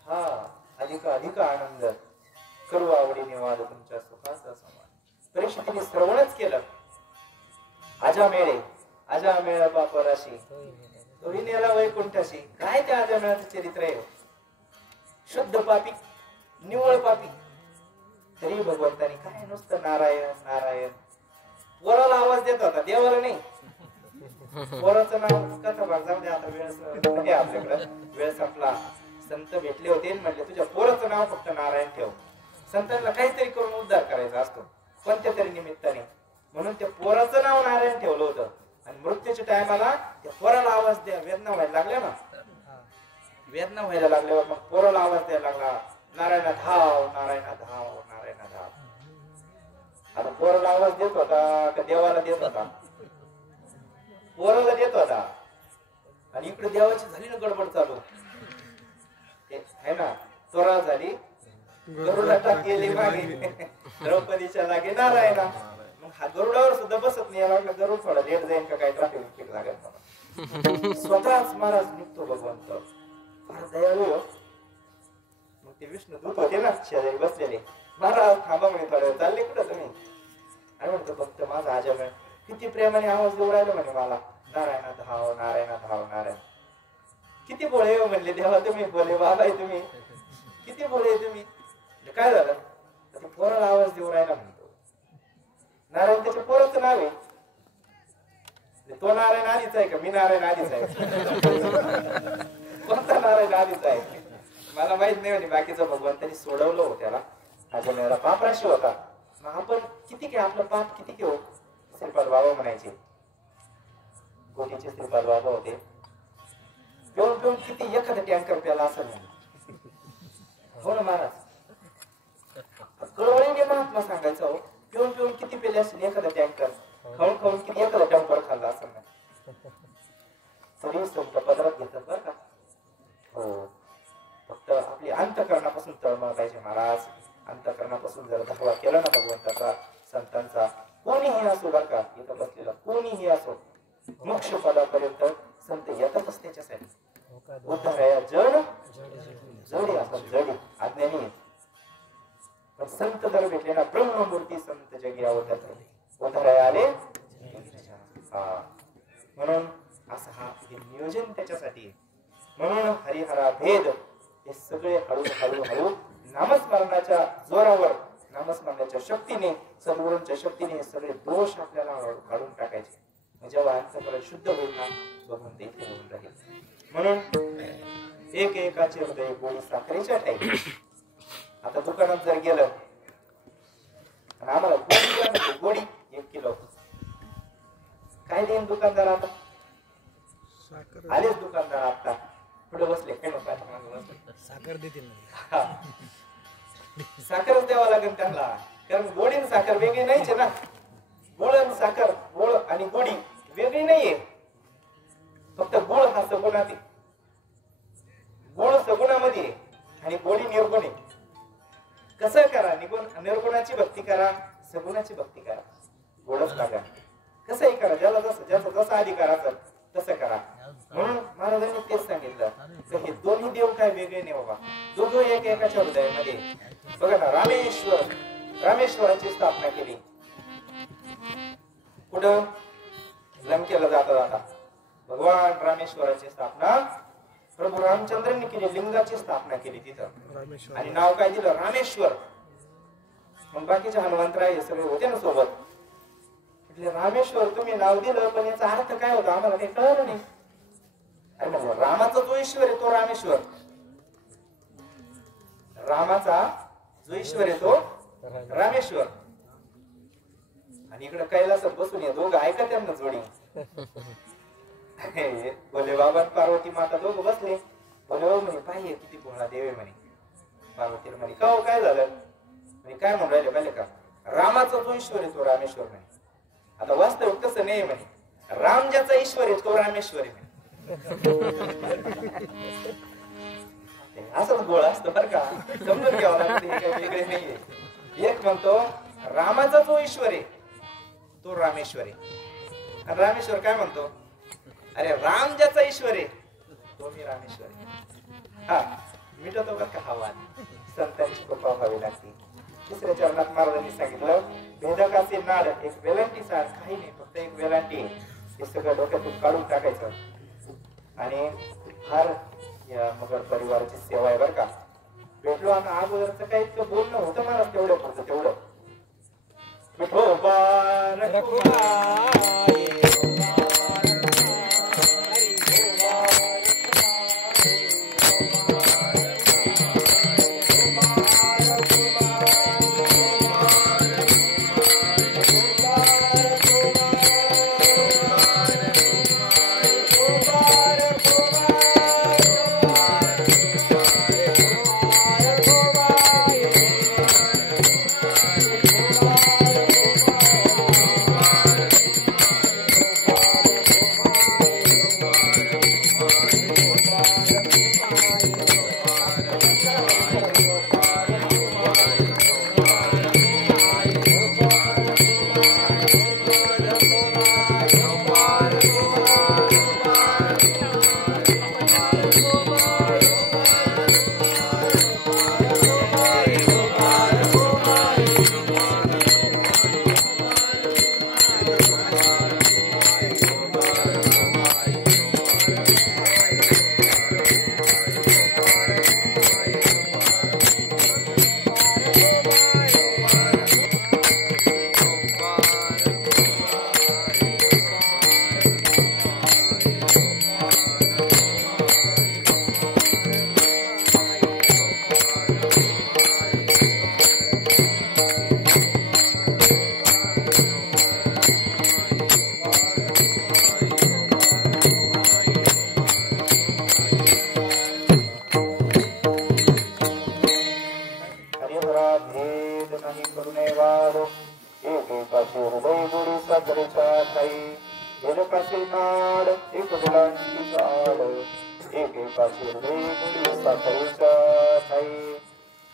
हा अधिक अधिक आनंद करू आवडीने वाद तुमच्या सुखाचा समान परीक्षितीने श्रवणच केलं आजा मेळा पापराशी तोही नेला वैकुंठाशी काय त्या आजा मेळाचं चरित्र आहे शुद्ध पापी निवळ पापी तरी भगवंतानी काय नुसतं नारायण नारायण वराला आवाज देत होता देवाला नाही वराचं नाव कथा भाग जाऊ दे आता वेळ आपल्याकडं वेळ संपला संत भेटले होते म्हणले तुझ्या पोराचं नाव फक्त नारायण ठेव संतांना काहीतरी करून उद्धार करायचा असतो कोणत्या तरी निमित्ताने म्हणून त्या पोराचं नाव नारायण ठेवलं होतं आणि मृत्यूच्या टायमाला त्या पोराला आवाज द्या वेदना व्हायला लागल्या ना वेदना व्हायला लागल्यावर मग पोराला आवाज द्यायला लागला नारायणा धाव नारायणा धाव नारायणा धाव आता पोराला आवाज देत होता का देवाला देत होता पोराला देत होता आणि इकडे देवाची झाली ना गडबड चालू है ना त्वरा झाली गरुडाला गेली मागे द्रौपदीच्या लागे नारायणा मग हा गरुडावर सुद्धा बसत नाही याला वाटलं गरुड थोडा लेट जाईल का काय ट्रॅफिक लागेल मला स्वतःच महाराज निघतो भगवंत फार दयाळू मग ते विष्णू दूत होते ना शेजारी बसलेले महाराज थांबा म्हणे थोड्या चालले कुठं तुम्ही आणि म्हणतो फक्त माझा आजा किती प्रेमाने आवाज देऊ राहिला म्हणे मला नारायणा धाव नारायणा धाव नारायण किती बोळे म्हणले देवा तुम्ही बोले बाबा तुम्ही किती बोळे तुम्ही काय झालं ते पोराला आवाज देऊ राहिला म्हणतो नारायण त्याच्या पोराचं नाव आहे तो नारायण आधीच आहे का मी नारायण आधीच आहे कोणता नारायण आधीच आहे मला माहित नाही म्हणे बाकीचं भगवंतानी सोडवलं हो त्याला माझ्या मेळा पाप राशी होता मग आपण किती काय आपलं पाप किती घेऊ श्रीपाद बाबा म्हणायचे गोटीचे श्रीपाद बाबा होते पिऊन पिऊन किती एखादा टँकर प्याला असं नाही हो ना महाराज कळवळीने महात्मा सांगायचं हो पिऊन पिऊन किती पेले असेल एखादा टँकर खाऊन खाऊन किती एखादा टँकर खाल्ला असं नाही तरी संत पदरात घेतात बरं का हो फक्त आपली अंतःकरणापासून तळमळ पाहिजे महाराज अंतःकरणापासून जर धावा केला ना भगवंताचा संतांचा कोणीही असो बरं का इथं बसलेला कोणीही असो मोक्ष पदापर्यंत संत येतातच त्याच्यासाठी उद्धाराया जड जडी आपण जडी अज्ञानी पण संत जर भेटले ना ब्रह्ममूर्ती संत जगी अवतरले उद्धाराया आले म्हणून असं हा नियोजन त्याच्यासाठी म्हणून हरिहरा भेद हे सगळे हळू नामस्मरणाच्या जोरावर नामस्मरणाच्या शक्तीने सद्गुरूंच्या शक्तीने हे सगळे दोष आपल्याला काढून टाकायचे जेव्हा अंतःकरण शुद्ध होईल ना भगवंत इथे होऊन राहील म्हणून एक एकाचे हृदय गोडी साखरेच्या टाईप आता दुकानात जर गेलं आणि आम्हाला गोडी 1 किलो काय देईन दुकानदार आता आलेच दुकानदार आता पुढे बसले काय साखर देतील साखरच द्यावा लागेल त्यांना कारण गोडी आणि साखर वेगळी नाहीच ना गोड आणि साखर गोड आणि गोडी वेगळी नाहीये फक्त गोड हा सगुणात आहे गोड सगुणामध्ये आणि गोडी निर्गुण आहे कसं करा, निर्गुणाची भक्ती करा, सगुणाची भक्ती करा, गोडच लागा. कसंही करा, ज्याला जसं ज्याचा जसा अधिकार असेल तसं करा. म्हणून महाराजांनी तेच सांगितलं तर हे दोन्ही देव काय वेगळे नाही बाबा, दोघं एक एकाच्या हृदयामध्ये. बघा ना, रामेश्वराची स्थापना केली कुठं, लंकेला जाता जाता भगवान रामेश्वराची स्थापना प्रभू रामचंद्रांनी केली, लिंगाची स्थापना केली तिथं, आणि नाव काय दिलं, रामेश्वर. मग बाकीचे हनुमंतराय सगळे होते ना सोबत, म्हटले रामेश्वर तुम्ही नाव दिलं पण याचा अर्थ काय होता आम्हाला काही कळलं नाही. अरे म्हटलं रामाचा जो ईश्वर आहे तो रामेश्वर, रामाचा जो ईश्वर आहे तो रामेश्वर. आणि इकडे कैलासात बसून ये दोघं ऐका त्यांना जोडी. बोले बाबा पार्वती माता दोघं बसले, बोले बाबा म्हणे पाहिजे किती भोळा देव आहे म्हणे. पार्वतीला म्हणे का काय झालं म्हणे, काय म्हणून राहिले पाहिले का, रामाचा जो ईश्वर आहे तो रामेश्वर म्हणे. आता वास्तविक तसं नाही म्हणे, राम ज्याचा ईश्वर आहे तो रामेश्वर आहे म्हणे. असंच गोळ असतं बरं का, समजून घ्यावं लागतं, हे काही वेगळे नाहीये. एक म्हणतो रामाचा जो ईश्वर आहे तो रामेश्वर आहे, आणि रामेश्वर काय म्हणतो, अरे राम ज्याचा ईश्वर आहे तो मी रामेश्वर आहे. हा मिटवतो बरं का हा वाद, संतांची कृपा व्हावी लागते. तिसऱ्या चरणात महाराजांनी सांगितलं भेदकाचे नाड, एक वेलांटी साड, काही नाही फक्त एक वेलांटी, हे सगळं डोक्यातून काढून टाकायचं. आणि फार या मगर परिवाराची सेवा आहे बरं का. भेटलो आम्ही अगोदरचं काही इतकं बोलणं होतं मला, तेवढं पुरतं तेवढं.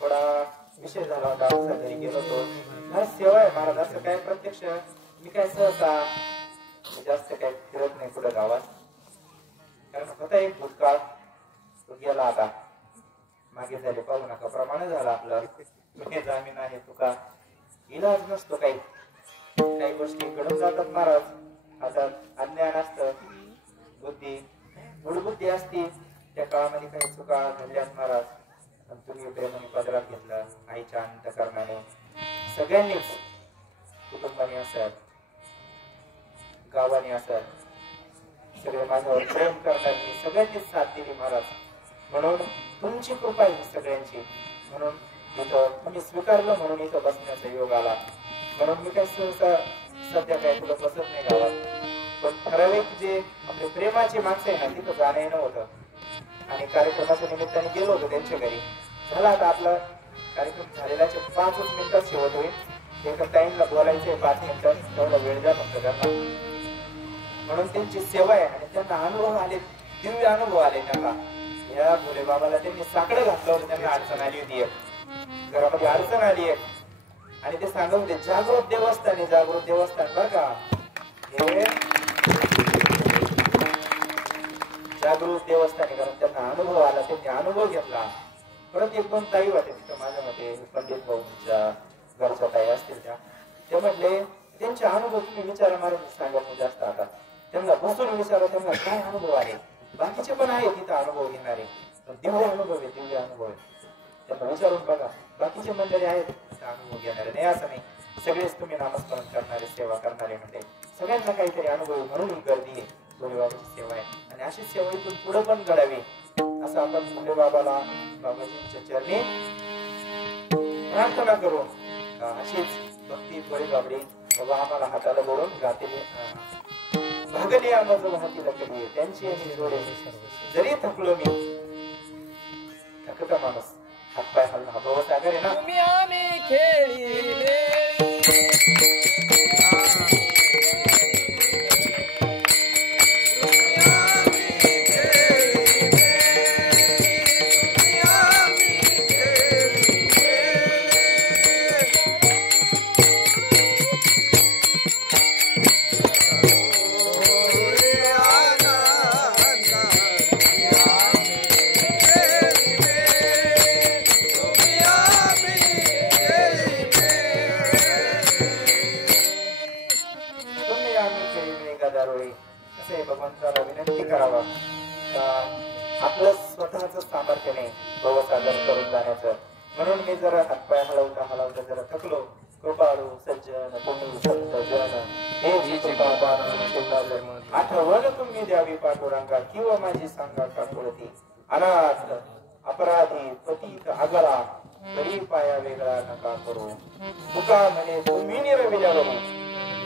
थोडा विषय झाला होता, घरी गेलो होतो. हा सेवा आहे महाराज, असं काय प्रत्यक्ष मी काय सहसा जास्त काय फिरत नाही कुठं गावात, कारण होता एक भूतकाळ तो गेला. आता मागे झाले पाहू नका प्रमाण झालं आपलं, जामीन आहे तुका इलाज नसतो. काही गोष्टी घडून जातात महाराज, आता अज्ञान असतं, बुद्धी मूळबुद्धी असती, त्या काळामध्ये काही चुका घडल्यात महाराज. तुम्ही प्रेमाने पदरात घेतला, आईच्या अंतकरणाने सगळ्यांनीच, कुटुंबाने असत, गावाने असत, सगळे माझ्यावर प्रेम करणारी सगळ्यांनीच साथ दिली महाराज. म्हणून तुमची कृपा आहे सगळ्यांची, म्हणून इथं तुम्ही स्वीकारलं, म्हणून इथं बसण्याचा योग आला. म्हणून मी काय सहसा सध्या काय तुला बसत नाही गावात, पण ठराविक जे आपले प्रेमाची माणसं आहे ना तिथं जाणं येणं होतं. आणि कार्यक्रमाच्या निमित्ताने गेलो होतो त्यांच्या घरी. झाला आता आपला कार्यक्रम झालेल्याचे 5 मिनिटात शेवट होईल, एका टाइमला बोलायचे 5 मिनिटात, तेवढा वेळ द्या फक्त त्यांना. म्हणून त्यांची सेवा आहे आणि त्यांना अनुभव आले, दिव्य अनुभव आले त्यांना. या भोले बाबाला त्यांनी साकडं घातलं होतं, त्यांना अडचण आली होती. घरामध्ये अडचण आली आहे आणि ते सांगत होते जागृत देवस्थान आहे, जागृत देवस्थान बरं का. हे जागृत देवस्थान आहे कारण त्यांना अनुभव आला, त्यांनी अनुभव घेतला. परत एक दोन ताई होते तिथं माझ्या मते पंडित भाऊंच्या घरच्या ताई असतील ते म्हटले त्यांचे अनुभव तुम्ही विचारा मारून सांगत नाही जास्त. आता त्यांना बसून विचारा त्यांना काय अनुभव आले. बाकीचे पण आहेत तिथं अनुभव घेणारे, पण दिव्य अनुभव आहे, दिव्य अनुभव आहे. त्यांना विचारून बघा. बाकीचे मंडळी आहेत अनुभव घेणारे, नाही असं नाही. सगळेच तुम्ही नामस्मरण करणारे, सेवा करणारे म्हणजे सगळ्यांना काहीतरी अनुभव म्हणून ही गर्दी आहे. भोलेबाबाची सेवा आहे आणि अशी सेवा इथून पुढे पण घडावी असं आपण भोलेबाबाला बाबाजींच्या चरणी प्रार्थना करून अशीच भक्ती भोलेबाबडी बाबा आम्हाला हाताला बोलून गातील भागले आम्हाला हातीला कधी त्यांची आणि जोडे. जरी थकलो मी, थकता माणूस हातपाय हलणं हा भवसागर आहे ना. तुम्ही आम्ही खेळी भगवंताला विनंती करावा आपलं स्वतःच सामर्थ्य नाही भवसागर करून जाण्याचं. म्हणून मी जरा हातपाय हलवता जरा थकलो. कृपाळू सज्जन तुम्ही संत जन आठवण तुम्ही द्यावी पांडुरंगा किंवा माझी सांगा काकुळती. अनाथ अपराधी पतित आगळा तरी पाया वेगळा नका करू. तुका म्हणे तुम्ही निरविल्यावर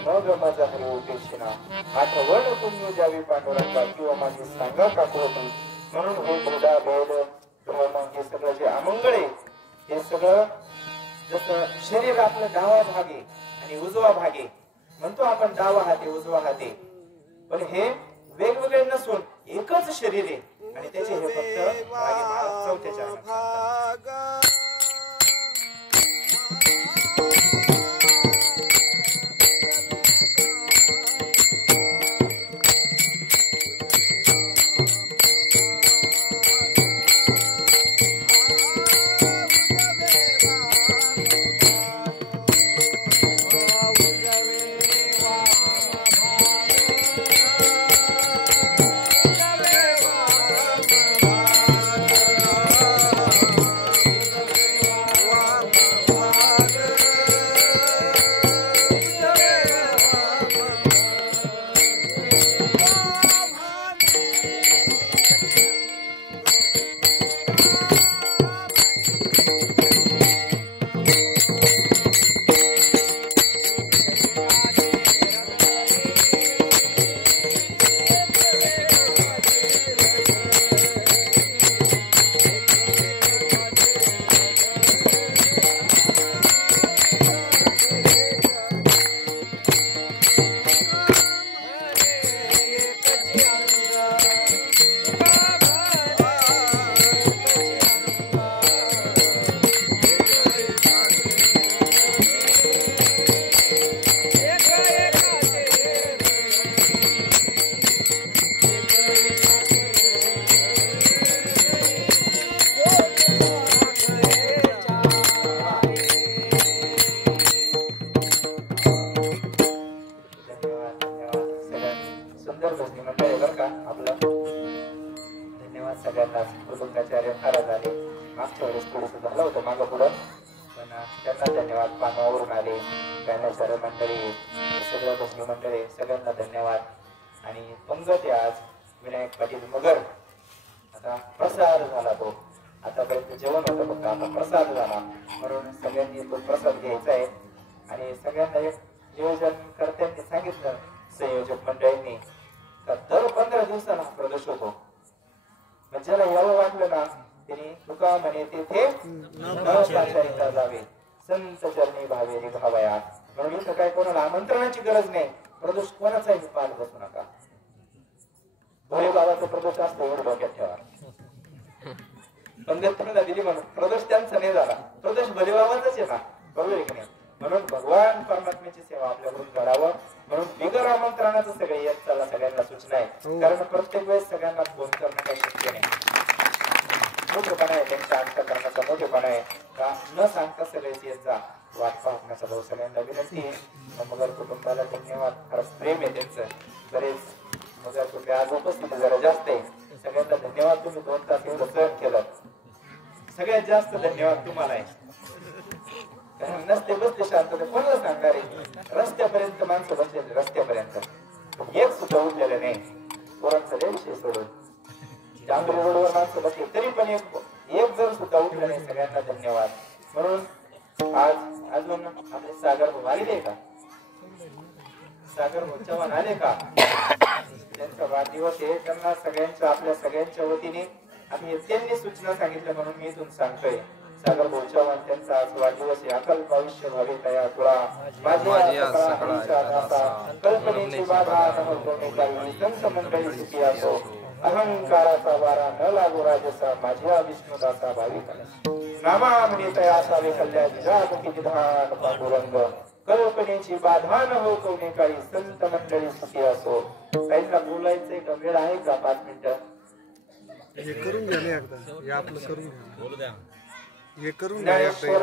मग माझा हरी उपेक्षिना. आठवण तुम्ही द्यावी पांडुरंगा किंवा माझी सांगा काकुळती. म्हणून हे बोधा भेद हे सगळं जे अमंगळ आहे हे सगळं जसं शरीर आपलं डावा भागे आणि उजवा भागे म्हणतो आपण डावा हाते उजवा हाते, पण हे वेगवेगळे नसून एकच शरीर आहे आणि त्याचे हे फक्त मागे चौथ्या चरणात. सगळ्यांना धन्यवाद. आणि पंगत आज विनायक पाटील मगर. आता प्रसाद झाला तो, आतापर्यंत जेवण होतं फक्त आता प्रसाद झाला म्हणून सगळ्यांनी तो प्रसाद घ्यायचा आहे. आणि सगळ्यांना एक नियोजन कर्त्यांनी सांगितलं संयोजक मंडळींनी तर दर 15 दिवसाला हा प्रदर्श होतो. ज्याला यावं वाटलं ना त्यांनी तुका म्हणे तेथे न जावे संत चरणी भावे भावया. म्हणून इथं काय कोणाला आमंत्रणाची गरज नाही. प्रदोष कोणाचाही पाठ बसू नका. भोले बाबाचा प्रदोष असतो एवढं डोक्यात ठेवा. पण दत्तला दिली म्हणून प्रदोष त्यांचा नाही झाला. प्रदोष भलेबाबाचाच आहे ना, बरोबर आहे की नाही? म्हणून भगवान परमात्म्याची सेवा आपल्याकडून करावं म्हणून बिगर आमंत्रणाचं सगळे येत चला सगळ्यांना सूचना आहे. कारण प्रत्येक वेळेस सगळ्यांना फोन करणं काही शक्य नाही. मोठेपणा आहे त्यांच्या अंतकरणाचा मोठेपणा आहे का न सांगता सगळेच येत जा. वाट पाहण्याचा भाऊ सगळ्यांना विनंती आहे. मगर कुटुंबाला धन्यवाद. खरंच प्रेम आहे त्यांचं. बरेच मगर कुटुंब आज उपस्थिती जरा जास्त आहे. सगळ्यांना धन्यवाद. तुम्ही 2 तास एवढं सहन केलं. सगळ्यात जास्त धन्यवाद तुम्हाला आहे. कारण नसते बसते शांतते कोणाला सांगणार आहे? रस्त्यापर्यंत माणसं बसलेले रस्त्यापर्यंत एक सुद्धा उठलेलं नाही. पोरांचा लय विषय सोडून डांबरी रोडवर माणसं बसले तरी पण एक जण सुद्धा उठलं नाही. सगळ्यांना धन्यवाद. म्हणून आज अजून आपले सागर भाऊ आलेले का? सागर भाऊ चव्हाण आले का? त्यांचा वाढदिवस आहे. त्यांना सगळ्यांच्या आपल्या सगळ्यांच्या वतीने आणि त्यांनी सूचना सांगितल्या म्हणून मी इथून सांगतोय. सागर भाऊ चव्हाण त्यांचा आज वाढदिवस आहे. अकल्प आयुष्य व्हावे तया तुला माझ्या कल्पनेची बाधा न होणे काही संत मंडळी सुखी असो. अहंकाराचा वारा न लागो राजसा माझ्या विष्णुदासा भाविक नामा म्हणे तया असावे कल्याण जागती विधान पांडुरंग कल्पनेची बाधा न हो कोणी काही संत मंडळी सुखी असो. काहींना बोलायचंय का? वेळ आहे का? 5 मिनिटं हे करून घ्या ना एकदा. हे आपलं करून घ्या. बोलू द्या. हे करून घ्या एकदा. ज्ञानेश्वर